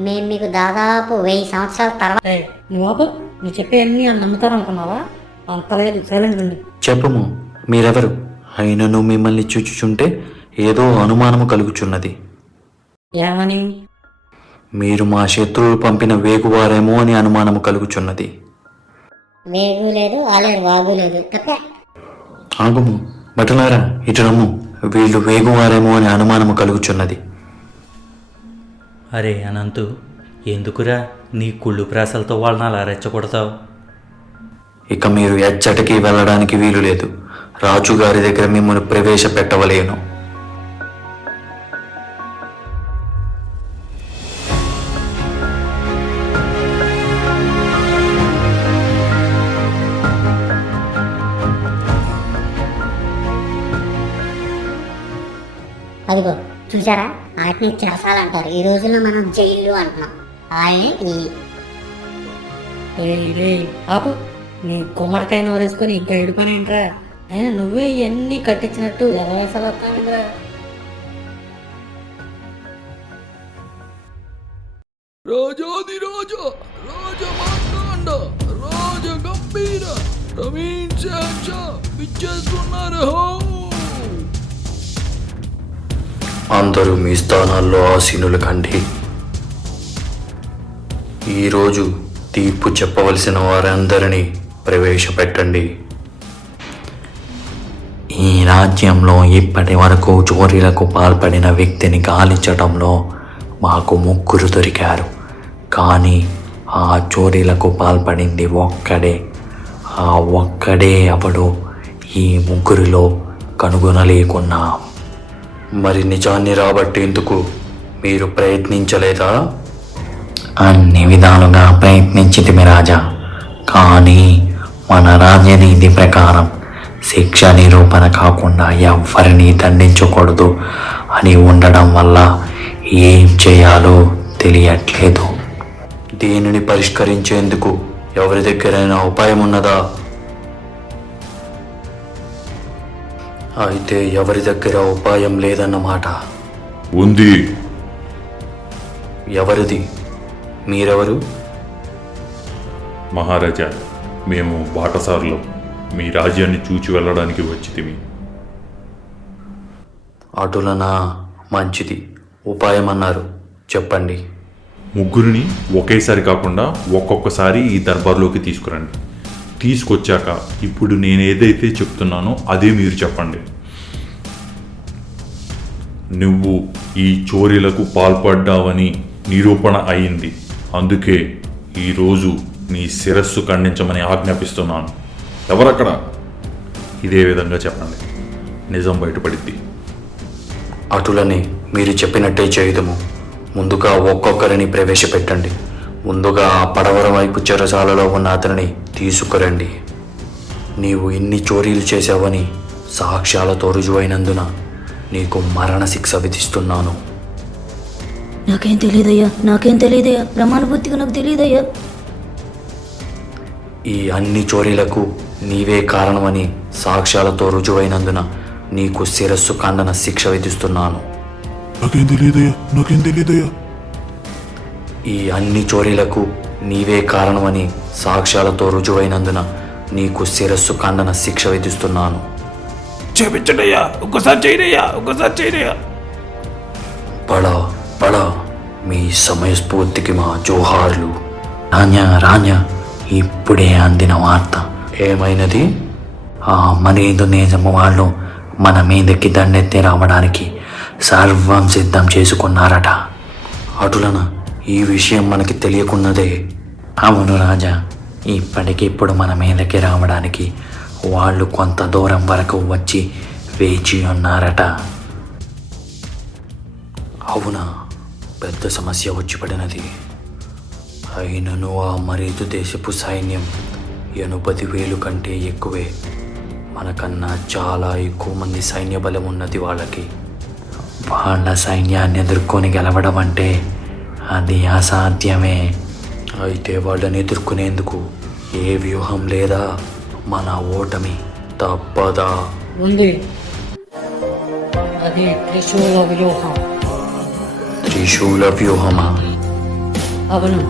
మేము మీకు దాదాపు 1000 సంవత్సరాల తర్వాత ఏయ్, నువ్వు చెప్పే అన్ని అని నమ్ముతారు అనుకున్నావా? అంత లేదు, సైలెంట్ ఉండి. చెప్పుము, మీరెవరు? అయినను మిమ్మల్ని చూచుచుంటే ఏదో అనుమానము కలుగుచున్నది. ఏమని? మీరు మా శత్రువులు పంపిన వేగువారేమో అని అనుమానము కలుగుచున్నది. వేగు లేదు, ఆలేరు వాగు లేదు. తప్పే. ఆగుము, బటులారా ఇటు రమ్ము. వీళ్ళు వేగువారేమో అని అనుమానము కలుగుచున్నది. అరే అనంతు, ఎందుకురా నీ కుళ్ళు ప్రాసలతో వాళ్ళని అలా రెచ్చగొడతావు? ఇక మీరు ఎచ్చటికి వెళ్ళడానికి వీలు లేదు. రాజుగారి దగ్గర మిమ్మల్ని ప్రవేశపెట్టవలేను. అదిగో చూసారా, వాటిని చెరసాలు అంటారు. ఈ రోజుల్లో మనం జైలు అంటున్నాం. వాళ్ళని ఆపు, నీ గుమ్మడికాయ నోరేసుకొని ఇంకా ఎడుపని ఏంట్రా? అయినా నువ్వే ఇవన్నీ కట్టించినట్టు 20 వేసాలు వస్తావిందిరా. రాజాది రాజా, రాజ మార్తాండ, రాజ గంభీర, ప్రవీణ్ శాంషా విచ్చేస్తున్నారు. అందరూ మీ స్థానాల్లో ఆసీనులు కండి. ఈరోజు తీర్పు చెప్పవలసిన వారందరినీ ప్రవేశపెట్టండి. ఈ రాజ్యంలో ఇప్పటి వరకు చోరీలకు పాల్పడిన వ్యక్తిని గాలించటంలో మాకు 3 దొరికారు. కానీ ఆ చోరీలకు పాల్పడింది ఒక్కడే. ఆ ఒక్కడే ఎవడో ఈ 3లో కనుగొనలేకున్నాం. మరి నిజాన్ని రాబట్టేందుకు మీరు ప్రయత్నించలేదా? అన్ని విధాలుగా ప్రయత్నించితిమి రాజా. కానీ మన రాజ్యనీతి ప్రకారం శిక్ష నిరూపణ కాకుండా ఎవ్వరినీ దండించకూడదు అని ఉండడం వల్ల ఏం చేయాలో తెలియట్లేదు. దీనిని పరిష్కరించేందుకు ఎవరి దగ్గరైనా ఉపాయం ఉన్నదా? అయితే ఎవరి దగ్గర ఉపాయం లేదన్నమాట. ఉంది. ఎవరిది? మీరెవరు? మహారాజా, మేము బాటసారులో మీ రాజ్యాన్ని చూచి వెళ్ళడానికి వచ్చితిమి. అటులనా? మంచిది. ఉపాయం అన్నారు, చెప్పండి. 3 ఒకేసారి కాకుండా ఒక్కొక్కసారి ఈ దర్బార్లోకి తీసుకురండి. తీసుకొచ్చాక ఇప్పుడు నేను ఏదైతే చెప్తున్నానో అదే మీరు చెప్పండి. నువ్వు ఈ చోరీలకు పాల్పడ్డావని నిరూపణ అయింది. అందుకే ఈరోజు నీ శిరస్సు ఖండించమని ఆజ్ఞాపిస్తున్నాను. ఎవరక్కడ? ఇదే విధంగా చెప్పండి, నిజం బయటపడిద్ది. అటులని మీరు చెప్పినట్టే చేయుదము. ముందుగా ఒక్కొక్కరిని ప్రవేశపెట్టండి. ముందుగా ఆ పడవర వైపు చెరసాలలో ఉన్న అతనిని తీసుకురండి. నీవు ఇన్ని చోరీలు చేశావని సాక్ష్యాలతో రుజువైనందున నీకు మరణశిక్ష విధిస్తున్నాను. నాకేం తెలియదయ్యా, ప్రమాణ బుద్ధిగా నాకు తెలియదయ్యా. ఈ అన్ని చోరీలకు నీవే కారణమని సాక్ష్యాలతో రుజువైనందున నీకు శిరస్సు ఖండన శిక్ష విధిస్తున్నాను. నాకేం తెలియదయ్యా. ఈ అన్ని చోరీలకు నీవే కారణమని సాక్ష్యాలతో రుజువైనందున నీకు శిరస్సు ఖండన శిక్ష విధిస్తున్నాను. చేపించడయ్యా, ఒక్కసారి చేయరయ్యా. బడా మీ సమయస్ఫూర్తికి మా జోహార్లు. రాణ్య ఇప్పుడే అందిన వార్త. ఏమైనది? ఆ మరీదు నిజము వాళ్ళు మన మీదకి దండెత్తి రావడానికి సర్వం సిద్ధం చేసుకున్నారట. అటులన ఈ విషయం మనకి తెలియకున్నదే. అవును రాజా, ఇప్పటికిప్పుడు మన మీదకి రావడానికి వాళ్ళు కొంత దూరం వరకు వచ్చి వేచి ఉన్నారట. అవునా, పెద్ద సమస్య వచ్చి పడినది. అయినను ఆ మరీదు దేశపు సైన్యం 80,000 కంటే ఎక్కువే. మనకన్నా చాలా ఎక్కువ మంది సైన్య బలం ఉన్నది వాళ్ళకి. వాళ్ళ సైన్యాన్ని ఎదుర్కొని గెలవడం అంటే అది అసాధ్యమే. అయితే వాళ్ళని ఎదుర్కొనేందుకు ఏ వ్యూహం లేదా? మన ఓటమి తప్పదా? ఉంది, అది త్రిశూల వ్యూహం. త్రిశూల వ్యూహమా? అవును,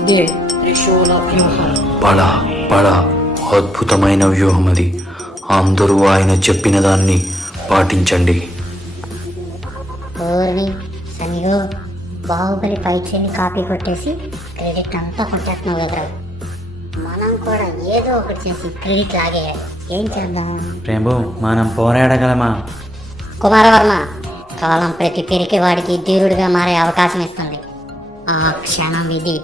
ఇదే త్రిశూల వ్యూహం. బడా బడా అద్భుతమైన వ్యూహం అది. అందరూ ఆయన చెప్పిన దాన్ని పాటించండి. ఓర్ని సనిగో, బాహుబలి ఫైట్ సీన్ కాపీ కొట్టేసి క్రెడిట్ అంతా కొట్టేస్తున్నావు కదరా. మనం కూడా ఏదో ఒకటి చేసి క్రెడిట్ లాగేయాలి. ఏం చేద్దాం? ప్రేమ, మనం పోరాడగలమా? కుమారవర్మ, కాలం ప్రతి పెరికి వాడికి ధీరుడిగా మారే అవకాశం ఇస్తుంది. ఆ క్షణం ఇది.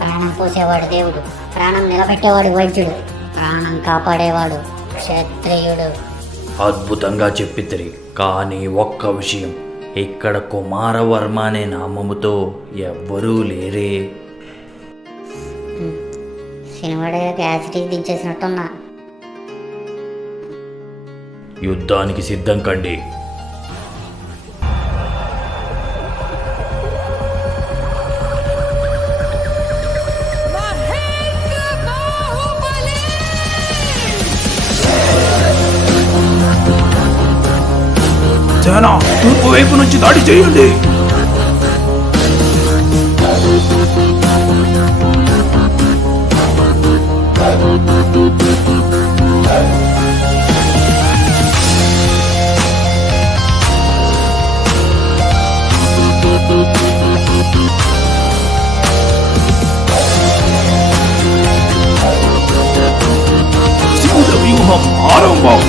ప్రాణం పోసేవాడు దేవుడు, ప్రాణం నిలబెట్టేవాడు వైద్యుడు, ప్రాణం కాపాడేవాడు క్షత్రియుడు. అద్భుతంగా చెప్పిద్దరి. కానీ ఒక్క విషయం, ఇక్కడ కుమారవర్మ అనే నామముతో ఎవ్వరూ లేరే. సినిమాడే యాసిటీ దించేసినట్టున్నా. యుద్ధానికి సిద్ధం కండి. సేన తూర్పు వైపు నుంచి దాడి చేయండి. శివుల వ్యూహం ఆరంభం.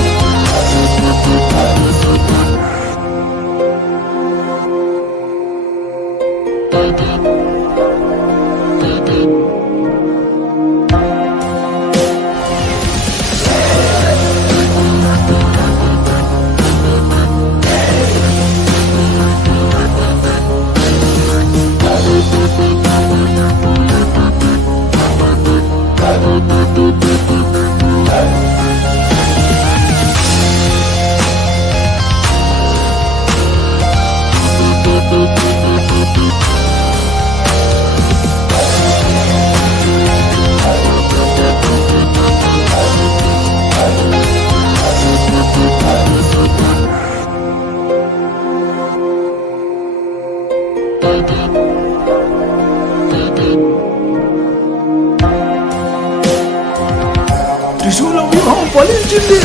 త్రిశూల వ్యూహం ఫలించింది.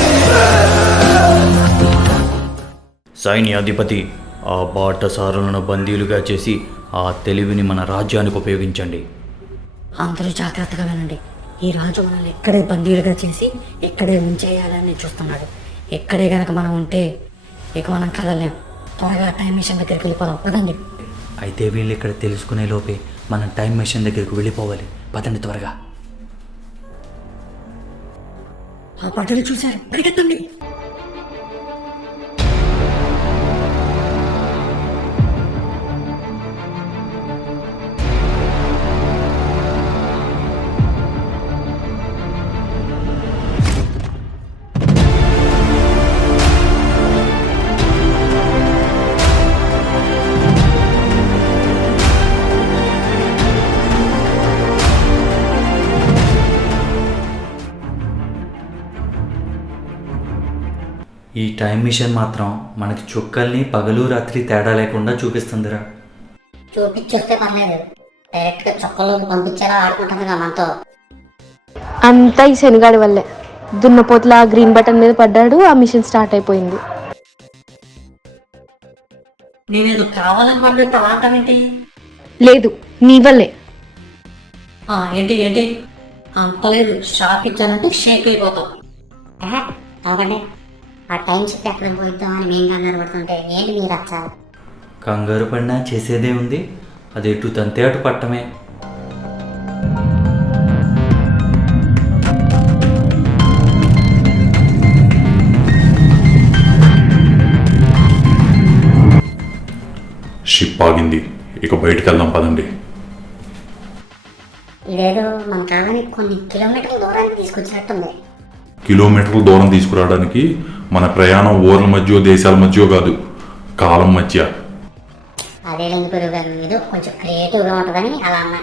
సైన్యాధిపతి, ఆ బాటసారులను బందీలుగా చేసి ఆ తెలివిని మన రాజ్యానికి ఉపయోగించండి. అందరూ జాగ్రత్తగా వినండి. ఈ రాజు మనల్ని ఇక్కడే బందీలుగా చేసి ఇక్కడే ఉంచేయాలని చూస్తున్నాడు. ఇక్కడే గనక మనం ఉంటే ఇక మనం కదలేం. త్వరగా టైం మిషన్ దగ్గరికి వెళ్ళిపోదాం. పదండి. అయితే వీళ్ళు ఇక్కడ తెలుసుకునే లోపే మనం టైం మెషిన్ దగ్గరికి వెళ్ళిపోవాలి. పదండి త్వరగా. ఆ పట్టలు చూశారు, పరిగెత్తండి. ఈ టైం మిషన్ మాత్రం మనకి చుక్కల్ని పగలు రాత్రి తేడా లేకుండా చూపిస్తుందిరా. చూపించొస్తే పర్లేదు, డైరెక్ట్ గా చొక్కలోకి పంపించేలా ఆడుకుంటుందిగా మనతో. అంతా ఈ శనిగాడి వల్లే. దున్నపోతుల గ్రీన్ బటన్ మీద పడ్డాడు, ఆ మిషన్ స్టార్ట్ అయిపోయింది. నేనేదో కావాలని పంపిస్తా వాడతామేంటి? లేదు, నీ వల్లే. ఏంటి ఏంటి అంత లేదు, షాక్ ఇచ్చానంటే షేక్ అయిపోతాం. కాకండి, ఆ టైం చెప్పి ఎక్కడ పోయిద్దామని మేము కంగారు పడుతుంటే ఏంటి మీరు రచ్చ? కంగారు పడినా చేసేదే ఉంది, అది ఎటు తంతే అటు పట్టమే. షిప్ ఆగింది, ఇక బయటికి వెళ్దాం పదండి. ఇదేదో మన కాలని కొన్ని కిలోమీటర్ల దూరానికి తీసుకొచ్చినట్టుంది. కిలోమీటర్ల దూరం తీసుకురావడానికి మన ప్రయాణం ఊర్ల మధ్య దేశాల మధ్య కాదు, కాలం మధ్య. అదే లింక్ పెరుగారు, ఏదో కొంచెం క్రియేటివ్గా ఉంటుందని అలా అన్నా.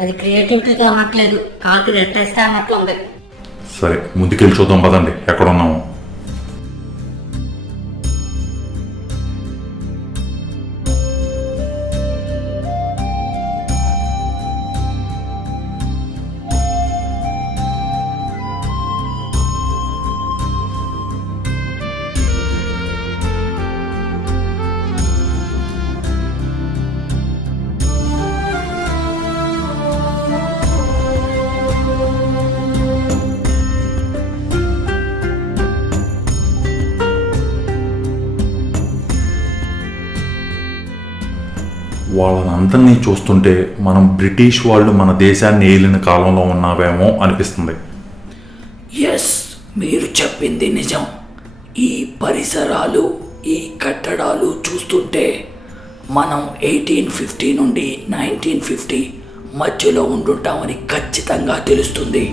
అది క్రియేటివిటీగా అనట్లేదు, కాల్కి రెట్టేస్తే అన్నట్లు ఉంది. సరే ముందుకెళ్ళి చూద్దాం పదండి ఎక్కడ ఉన్నాము. వాళ్ళని అందరినీ చూస్తుంటే మనం బ్రిటిష్ వాళ్ళు మన దేశాన్ని ఏలిన కాలంలో ఉన్నావేమో అనిపిస్తుంది. ఎస్, మీరు చెప్పింది నిజం. ఈ పరిసరాలు, ఈ కట్టడాలు చూస్తుంటే మనం 1850 నుండి 1950 మధ్యలో ఉండుంటామని ఖచ్చితంగా తెలుస్తుంది.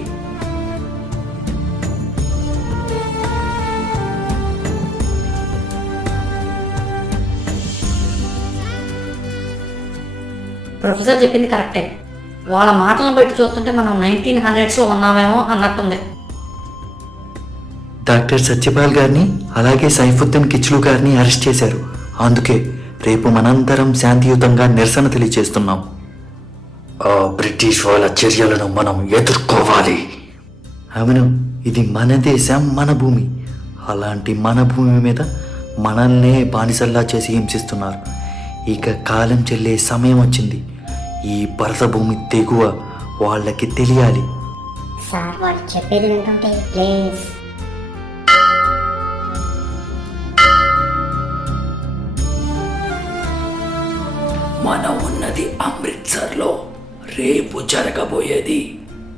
ప్రొఫెసర్ చెప్పింది కరెక్టే, వాళ్ళ మాటలను బట్టి చూస్తుంటే మనం 1900s ఉన్నామేమో అన్నట్టుంది. డాక్టర్ సత్యపాల్ గారిని అలాగే సైఫుద్దీన్ కిచ్లు గారిని అరెస్ట్ చేశారు. అందుకే రేపు మనందరం శాంతియుతంగా నిరసన తెలియజేస్తున్నాం. ఆ బ్రిటిష్ వాళ్ళ చర్యలను మనం ఎదుర్కోవాలి. అవును, ఇది మన దేశం, మన భూమి. అలాంటి మన భూమి మీద మనల్నే బానిసల్లా చేసి హింసిస్తున్నారు. ఇక కాలం చెల్లే సమయం వచ్చింది. ఈ భరత భూమి తెగువ వాళ్ళకి తెలియాలి. సార్ వాళ్ళు చెప్పేది వింటుంటే ప్లీజ్. మనం ఉన్నది అమృత్సర్లో. రేపు జరగబోయేది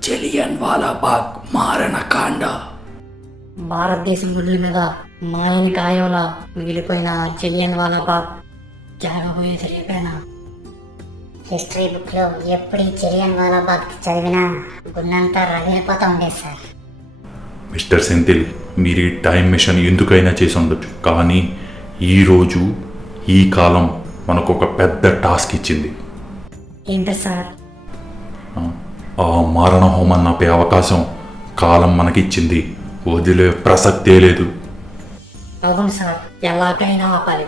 జలియన్ వాలాబాగ్ మారణకాండ. భారతదేశం గుడ్ల మీద మాయని కాయంలా మిగిలిపోయిన జలియన్ వాలాబాగ్ జరగబోయేది రేపేనా? హిస్టరీ బుక్లో ఎప్పుడు ఈ జలియన్ వాలాబాగ్ చదివినా గుండంతా రగిలిపోతూ ఉండేది సార్. మిస్టర్ సెంథిల్, మీరు ఈ టైం మిషన్ ఎందుకైనా చేసి ఉండొచ్చు, కానీ ఈరోజు ఈ కాలం మనకు ఒక పెద్ద టాస్క్ ఇచ్చింది. ఏంటి సార్? ఆ మారణ హోమం ఆపే అవకాశం కాలం మనకిచ్చింది. వదిలే ప్రసక్తే లేదు. అవును సార్, ఎలాగైనా ఆపాలి.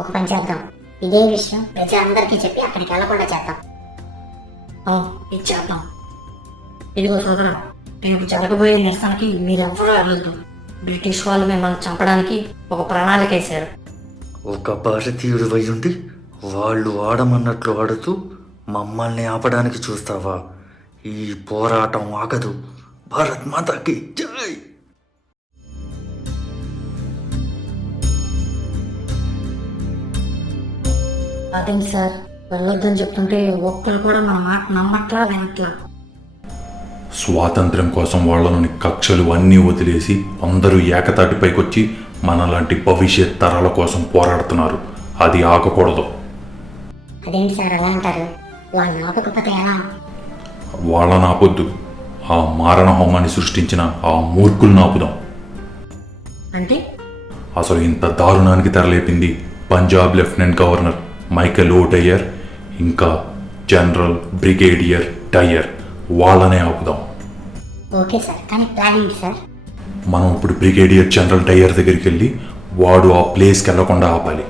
ఒక పని చేద్దాం, ఇదే విషయం ప్రజలందరికీ చెప్పి అక్కడికి వెళ్ళకుండా చేద్దాం. ఇచ్చేద్దాం. ఇదిగో సోదరా, రేపు జరగబోయే నిరసనకి మీరెవరూ వెళ్ళదు. బ్రిటిష్ వాళ్ళు మిమ్మల్ని చంపడానికి ఒక ప్రణాళిక వేశారు. ఒక భారతీయుడు ఉండి వాళ్ళు ఆడమన్నట్లు ఆడుతూ మమ్మల్ని ఆపడానికి చూస్తావా? ఈ పోరాటం ఆగదు. భారత్ మాతాకి జై. అదేంటి సార్, వెళ్ళొద్దని చెప్తుంటే ఒక్కరు కూడా మన మాట నమ్మట్లా వినట్లా. స్వాతంత్ర్యం కోసం వాళ్ళలోని కక్షలు అన్నీ వదిలేసి అందరూ ఏకతాటిపైకి వచ్చి మనలాంటి భవిష్యత్ తరాల కోసం పోరాడుతున్నారు. అది ఆగకూడదు. అదేంటి సార్ అలా అంటారు? వాళ్ళు ఆపకపోతే ఎలా? వాళ్ళని ఆపొద్దు, ఆ మారణ హోమాన్ని సృష్టించిన ఆ మూర్ఖులను ఆపుదాం. అంటే అసలు ఇంత దారుణానికి తెరలేపింది పంజాబ్ లెఫ్టినెంట్ గవర్నర్ మైకేల్ ఓ డయర్, ఇంకా జనరల్ బ్రిగేడియర్ డయర్. వాళ్ళనే ఆపుదాం. ఓకే సార్, కానీ ప్లాన్ ఏంటి సార్? మనం ఇప్పుడు బ్రిగేడియర్ జనరల్ డయర్ దగ్గరికి వెళ్ళి వాడు ఆ ప్లేస్కి వెళ్ళకుండా ఆపాలి.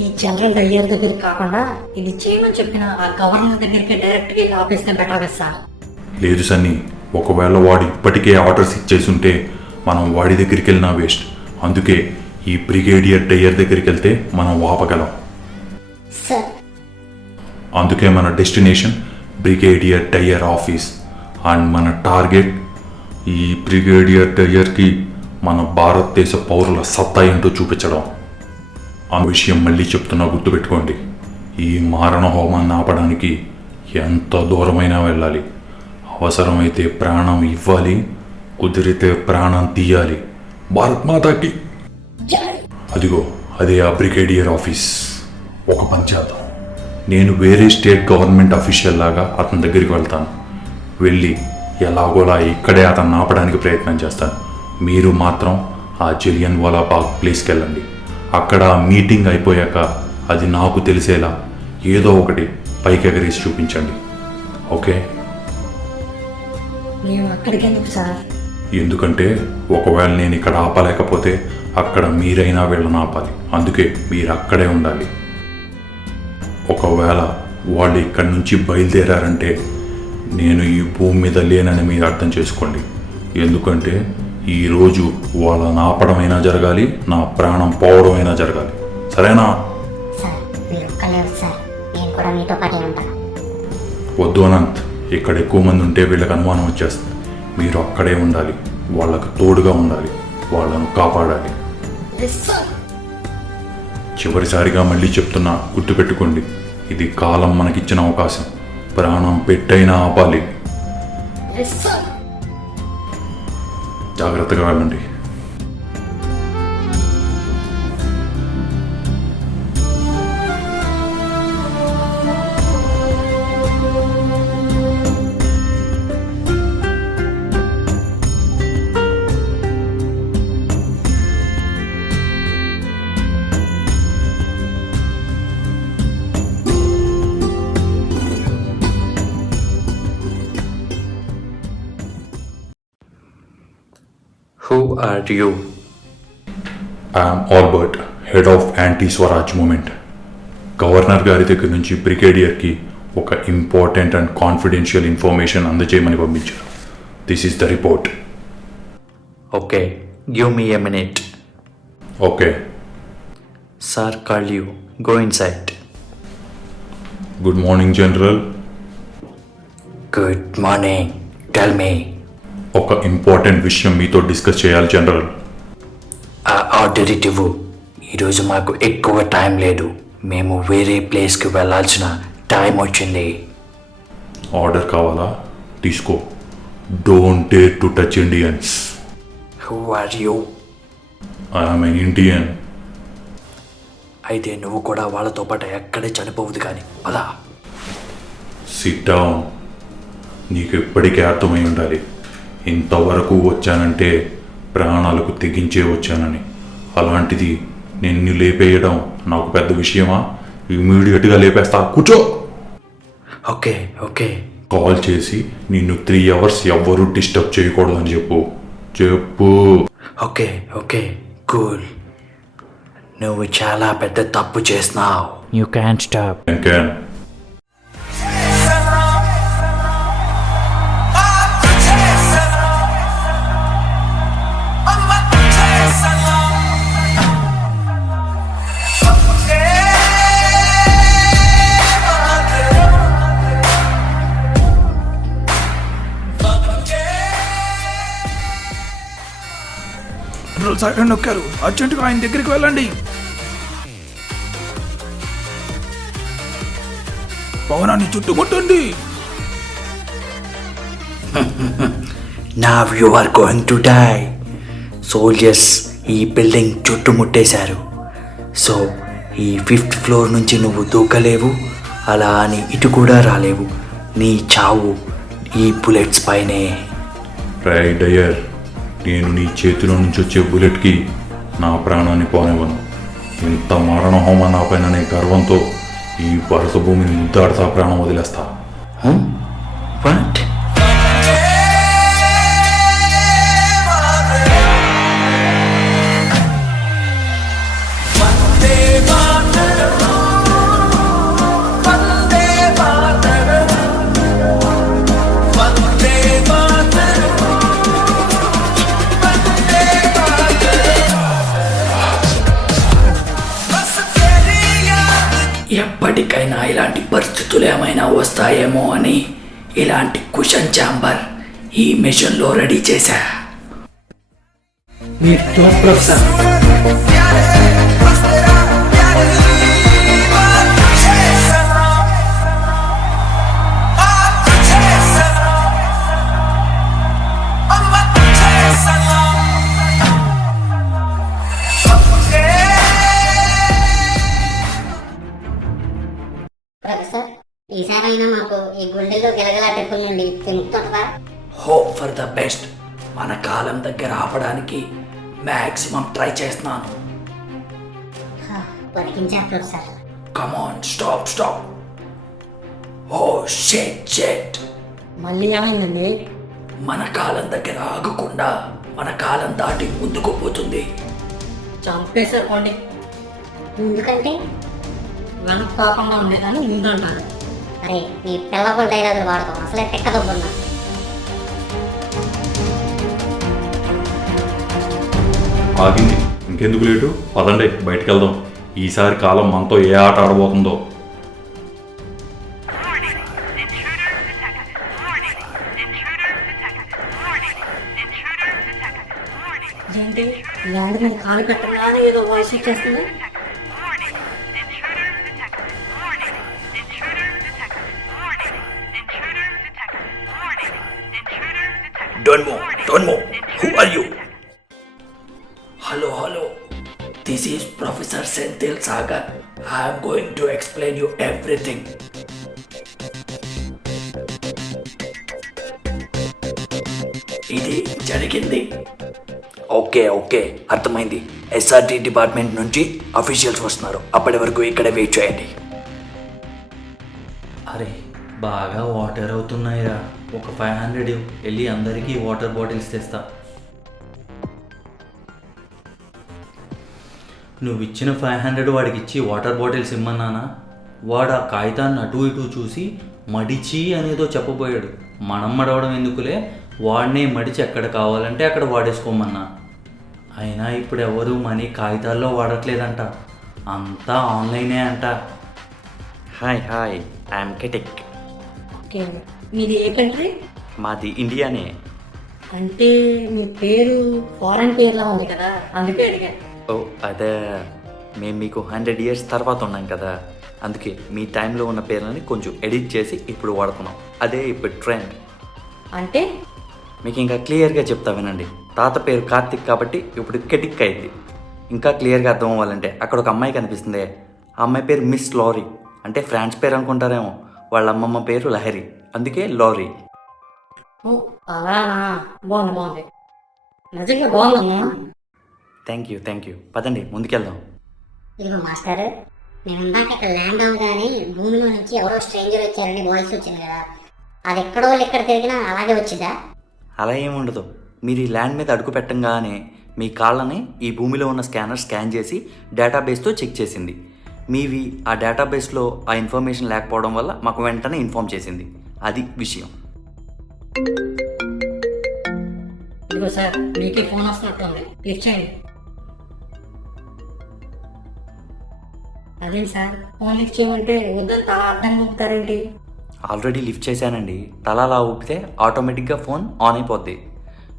ఈ జనరల్ డయ్యర్ దగ్గరికి కాకుండా ఇది చేయమని చెప్పిన ఆ గవర్నర్ దగ్గరికి డైరెక్ట్గా ఆపేస్తే బెటర్ కదా సార్. లేదు సన్నీ, ఒకవేళ వాడు ఇప్పటికే ఆర్డర్స్ ఇచ్చేసి ఉంటే మనం వాడి దగ్గరికి వెళ్ళినా వేస్ట్. అందుకే ఈ బ్రిగేడియర్ డయ్యర్ దగ్గరికి వెళ్తే మనం వాపగలం. సార్ అందుకే మన destination brigadier Dyer office. And మన టార్గెట్ ఈ బ్రిగేడియర్ డయ్యర్కి మన భారతదేశ పౌరుల సత్తా ఏంటో చూపించడం. ఆ విషయం మళ్ళీ చెప్తున్నా, గుర్తుపెట్టుకోండి. ఈ మారణ హోమాన్ని ఆపడానికి ఎంత దూరమైనా వెళ్ళాలి. అవసరమైతే ప్రాణం ఇవ్వాలి, కుదిరితే ప్రాణం తీయాలి. భారత్ మాతాకి. అదిగో అదే ఆ బ్రిగేడియర్ ఆఫీస్. ఒక పని చేద్దాం, నేను వేరే స్టేట్ గవర్నమెంట్ అఫీషియల్ లాగా అతని దగ్గరికి వెళ్తాను. వెళ్ళి ఎలాగోలా ఇక్కడే అతన్ని ఆపడానికి ప్రయత్నం చేస్తాను. మీరు మాత్రం ఆ జలియన్ వాలా బాగ్ ప్లేస్కి వెళ్ళండి. అక్కడ మీటింగ్ అయిపోయాక అది నాకు తెలిసేలా ఏదో ఒకటి పైకి ఎగరేసి చూపించండి. ఓకే? మేము అక్కడికి ఎందుకు సార్? ఎందుకంటే ఒకవేళ నేను ఇక్కడ ఆపలేకపోతే అక్కడ మీరైనా వీళ్ళని ఆపాలి. అందుకే మీరు అక్కడే ఉండాలి. ఒకవేళ వాళ్ళు ఇక్కడి నుంచి బయలుదేరారంటే నేను ఈ భూమి మీద లేనని మీరు అర్థం చేసుకోండి. ఎందుకంటే ఈరోజు వాళ్ళని ఆపడమైనా జరగాలి, నా ప్రాణం పోవడమైనా జరగాలి. సరేనా? సార్ మీరు ఒక్కలేరు సార్, నేను కూడా మీతో పాటే ఉంటాను. వద్దు అనంత్, ఇక్కడ ఎక్కువ మంది ఉంటే వీళ్ళకి అనుమానం వచ్చేస్తుంది. మీరు అక్కడే ఉండాలి, వాళ్ళకు తోడుగా ఉండాలి, వాళ్ళను కాపాడాలి. చివరిసారిగా మళ్ళీ చెప్తున్నా, గుర్తుపెట్టుకోండి, ఇది కాలం మనకిచ్చిన అవకాశం. ప్రాణం పెట్టైనా ఆపాలి. జాగ్రత్తగా వెళ్ళండి. Who are you? I'm Albert, head of anti Swaraj movement. Governor గారి దగ్గర నుంచి బ్రిగేడియర్కి ఒక ఇంపార్టెంట్ అండ్ కాన్ఫిడెన్షియల్ ఇన్ఫర్మేషన్ అందజేయమని పంపించారు. This is the report. Okay, give me a minute. Okay. Sir called you. Go inside. Good morning general. Good morning. Tell me. ఒక ఇంపార్టెంట్ విషయం మీతో డిస్కస్ చేయాలి జనరల్. ఆ ఆర్డర్ ఇవ్వు. ఈరోజు మాకు ఎక్కువ టైం లేదు. మేము వేరే ప్లేస్కి వెళ్ళాల్సిన టైం వచ్చింది. ఆర్డర్ కావాలా? తీసుకో. Don't dare to touch Indians. Who are you? I'm N Indian. అయితే నువ్వు కూడా వాళ్ళతో పాటు ఎక్కడే చనిపోవద్దు కానీ పదా. SIT down. నీకు ఎప్పటికీ అర్థమై ఉండాలి, ఇంతవరకు వచ్చానంటే ప్రాణాలకు తెగించే వచ్చానని. అలాంటిది నిన్ను లేపేయడం నాకు పెద్ద విషయమా? ఇమీడియట్గా లేపేస్తా. కూర్చో. Okay okay. కాల్ చేసి నిన్ను 3 hours ఎవ్వరూ డిస్టర్బ్ చేయకూడదని చెప్పు. Okay okay cool. నువ్వు చాలా పెద్ద తప్పు చేస్తున్నావు. You can stop. Can. Side నొక్కారు. అర్జెంటుగా ఆయన దగ్గరికి వెళ్ళండి. భవనాన్ని చుట్టుముట్టండి. Now you are going to die. Soldiers ఈ బిల్డింగ్ చుట్టుముట్టేశారు. సో ఈ 5th floor నుంచి నువ్వు దూకలేవు, అలా అని ఇటు కూడా రాలేవు. నీ చావు ఈ బుల్లెట్స్ పైనే. రైట్ డయర్, నేను నీ చేతిలో నుంచి వచ్చే బుల్లెట్కి నా ప్రాణాన్ని పోనివ్వను. ఇంత మరణ హోమం నా పైన నీ గర్వంతో ఈ భరత భూమిని ముద్దాడుతా ప్రాణం వదిలేస్తా. What? ఎప్పటికైనా ఇలాంటి పరిస్థితులు ఏమైనా వస్తాయేమో అని ఇలాంటి కుషన్ ఛాంబర్ ఈ మిషన్లో రెడీ చేశా. మీరు top ప్రొఫెసర్. ప్రొఫెసర్, ఈసారైనా మాకు ఈ గుండెల్లో గిలగలాటెక్కుల నుండి విముక్తుంటదా? Hope for the best. మన కాలం దగ్గర ఆపడానికి మ్యాక్సిమం ట్రై చేస్తున్నాను. బతికించా ప్రొఫెసర్. కమాన్, స్టాప్. ఓ షెట్. మళ్ళీ ఏమైందండి? మన కాలం దగ్గర ఆగకుండా మన కాలం దాటి ముందుకు పోతుంది. చంపేశారు పోండి. ఎందుకంటే వెనక కాకుండా ఉండేదాన్ని ముందు అంటారు. అరే నీ పిల్లల డైలాగులు వాడతాం, అసలే తిక్కదొబ్బున్నా. ఆగింది, ఇంకెందుకు లేటు, పదండి బయటికి వెళ్దాం. ఈసారి కాలం మనతో ఏ ఆట ఆడబోతుందో. ఏంటి ల్యాండ్ మీద కాలు పెట్టగానే ఏదో వాయిస్ వచ్చేస్తుంది. Don't move. Who are you? Hello. This is Professor Senthil Sagar. I am going to explain you everything. ఇది జరిగింది. ఓకే అర్థమైంది. ఎస్ఆర్టీ డిపార్ట్మెంట్ నుంచి అఫీషియల్స్ వస్తున్నారు. అప్పటి వరకు ఇక్కడే వెయిట్ చేయండి. అరే బాగా వాటర్ అవుతున్నాయిరా. ఒక 500 వెళ్ళి అందరికీ వాటర్ బాటిల్స్ తెస్తా. నువ్వు ఇచ్చిన 500 వాడికి ఇచ్చి వాటర్ బాటిల్స్ ఇమ్మన్నానా? వాడు ఆ కాగితాన్ని అటు ఇటు చూసి మడిచి అనేదో చెప్పబోయాడు. మనం మడవడం ఎందుకులే, వాడినే మడిచి ఎక్కడ కావాలంటే అక్కడ వాడేసుకోమన్నా. అయినా ఇప్పుడు ఎవరు మనీ కాగితాల్లో వాడట్లేదంట, అంతా ఆన్లైనే అంట. Hi I'm కెటిక్. ఓకే, మీది ఏ కంట్రీ? మాది ఇండియానే. అంటే మీ పేరు ఫారెన్ పేర్లా ఉంది కదా, అందుకే అడిగా. ఓ అదే, మేము మీకు 100 years తర్వాత ఉన్నాం కదా, అందుకే మీ టైంలో ఉన్న పేర్లని కొంచెం ఎడిట్ చేసి ఇప్పుడు వాడుతున్నాం. అదే ఇప్పుడు ట్రెండ్. అంటే మీకు ఇంకా క్లియర్గా చెప్తా వినండి. తాత పేరు కార్తిక్ కాబట్టి ఇప్పుడు కెటిక్ అయింది. ఇంకా క్లియర్గా అర్థం అవ్వాలంటే అక్కడ ఒక అమ్మాయి కనిపిస్తుంది. ఆ అమ్మాయి పేరు మిస్ లారీ, అంటే ఫ్రాన్స్ పేరు అనుకుంటారేమో. వాళ్ళ అమ్మమ్మ పేరు లహరి, అందుకే లారీ. అలానా, బాగుంది. నిజంగా బాగుందమ్మా. Thank you. పదండి ముందుకెళ్దాం. ఇదిగో మాస్టర్, మేము ఇందాక ఇక్కడ ల్యాండ్ అవగానే భూమిలో నుంచి ఎవరో స్ట్రేంజర్ వచ్చారని వాయిస్ వచ్చింది కదా, అది ఎక్కడో ఇక్కడ తిరిగినా అలాగే వచ్చిందా? అలా ఏముండదు. మీరు ఈ ల్యాండ్ మీద అడుగు పెట్టంగానే మీ కాళ్ళని ఈ భూమిలో ఉన్న స్కానర్ స్కాన్ చేసి డేటాబేస్తో చెక్ చేసింది. మీవి ఆ డేటాబేస్లో ఆ ఇన్ఫర్మేషన్ లేకపోవడం వల్ల మాకు వెంటనే ఇన్ఫార్మ్ చేసింది. అది విషయం. ఇదిగో సార్, మీకు ఫోన్ వస్తున్నట్టుంది, లిఫ్ట్ చేయండి. అదే సార్, ఫోన్ లిఫ్ట్ చేయమంటే వద్దంతా అర్థం చెప్తారేంటి? ఆల్రెడీ లిఫ్ట్ చేశానండి. తల అలా ఊపితే ఆటోమేటిక్గా ఫోన్ ఆన్ అయిపోద్ది.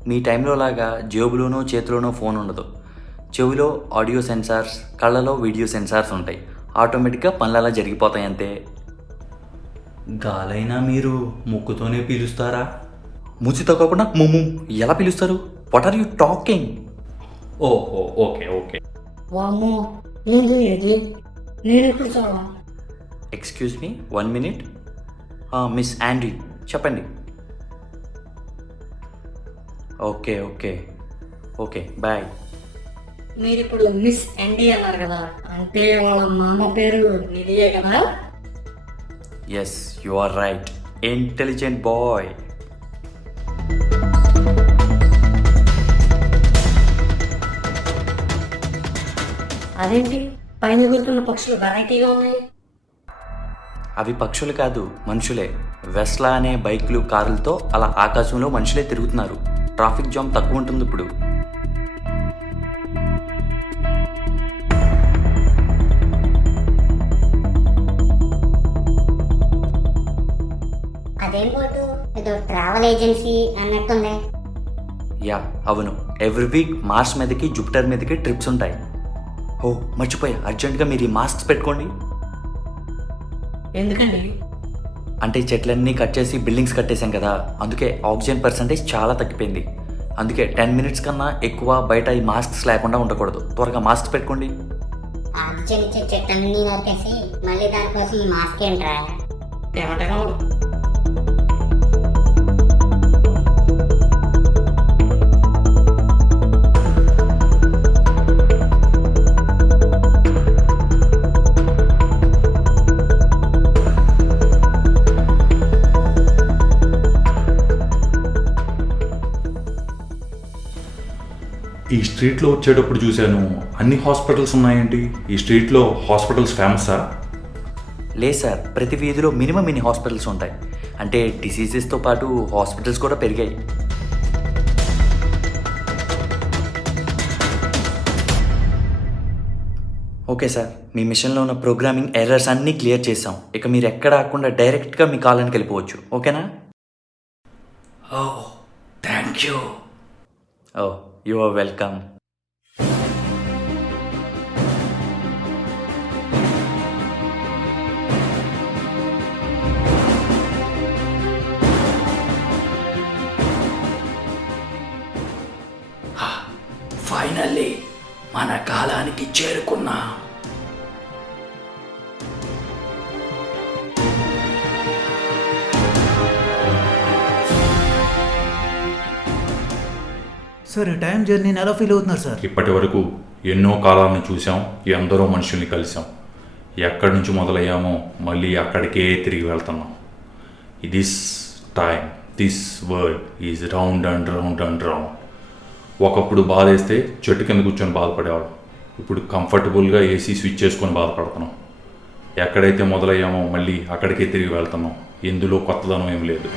మీ టైంలో లాగా జేబులోనో చేతిలోనో ఫోన్ ఉండదు. చెవిలో ఆడియో సెన్సార్స్, కళ్ళలో వీడియో సెన్సార్స్ ఉంటాయి. ఆటోమేటిక్గా పనులు అలా జరిగిపోతాయి అంతే. గాలైనా మీరు ముక్కుతోనే పీలుస్తారా? మూసితో కాకుండా ముమ్ము ఎలా పిలుస్తారు? What are you talking? ఓహో, ఓకే. వామ్మో, ఏంటి ఇది? నేను ఎప్పుడు చూడవా? Excuse me, 1 minute. Miss Andrey చెప్పండి. Okay boy. మీరు ఇప్పుడు మిస్ అండి అన్నారు కదా, అంటే వాళ్ళ మామ పేరు నిధియే కదా? Yes, you are right. Intelligent boy. అదేంటి పైన వెళ్తున్న పక్షులు వెరైటీగా ఉన్నాయి? అవి పక్షులు కాదు, మనుషులే. వెస్లా అనే బైక్లు, కార్లతో అలా ఆకాశంలో మనుషులే తిరుగుతున్నారు. ట్రాఫిక్ జామ్ తక్కువ ఉంటుంది ఇప్పుడు. అదేం బోర్డు ఏదో ట్రావెల్ ఏజెన్సీ అన్నట్టుంది. యా అవును, ఎవ్రీ వీక్ మార్స్ మీదకి జూపిటర్ మీదకి ట్రిప్స్ ఉంటాయి. ఓ మర్చిపోయా, అర్జెంటుగా మీరు ఈ మాస్క్స్ పెట్టుకోండి. ఎందుకండి? అంటే చెట్లన్నీ కట్ చేసి బిల్డింగ్స్ కట్టేశాం కదా, అందుకే ఆక్సిజన్ పర్సంటేజ్ చాలా తగ్గిపోయింది. అందుకే 10 minutes కన్నా ఎక్కువ బయట ఈ మాస్క్స్ లేకుండా ఉండకూడదు. త్వరగా మాస్క్స్ పెట్టుకోండి. ఆక్సిజన్ ఇచ్చే చెట్లన్నీ నరికేసి మళ్ళీ దానికోసం ఈ మాస్క్ ఏంట్రా? ఏమంటారు? ఈ స్ట్రీట్లో వచ్చేటప్పుడు చూశాను, అన్ని హాస్పిటల్స్ ఉన్నాయేంటి? ఈ స్ట్రీట్లో హాస్పిటల్స్ ఫేమసా? లేదు సార్, ప్రతి వీధిలో మినిమం ఇన్ని హాస్పిటల్స్ ఉంటాయి. అంటే డిసీజెస్తో పాటు హాస్పిటల్స్ కూడా పెరిగాయి. ఓకే సార్, మీ మిషన్లో ఉన్న ప్రోగ్రామింగ్ ఎర్రర్స్ అన్నీ క్లియర్ చేసాం. ఇక మీరు ఎక్కడ ఆకుండా డైరెక్ట్గా మీ కాలానికి వెళ్ళిపోవచ్చు. ఓకేనా? Oh thank you. Oh you are welcome. Finally మన కాలానికి చేరుకున్నా. సార్ ఈ టైం జర్నీని ఎలా ఫీల్ అవుతున్నారు సార్? ఇప్పటి వరకు ఎన్నో కాలాలను చూసాం, ఎందరో మనుషుల్ని కలిసాం. ఎక్కడి నుంచి మొదలయ్యామో మళ్ళీ అక్కడికే తిరిగి వెళ్తున్నాం. This time, this world is round and round and round. ఒకప్పుడు బాధేస్తే చెట్టు కింద కూర్చొని బాధపడేవాడు. ఇప్పుడు కంఫర్టబుల్గా ఏసీ స్విచ్ చేసుకొని బాధపడుతున్నాం. ఎక్కడైతే మొదలయ్యామో మళ్ళీ అక్కడికే తిరిగి వెళ్తున్నాం. ఇందులో కొత్తదనం ఏం లేదు.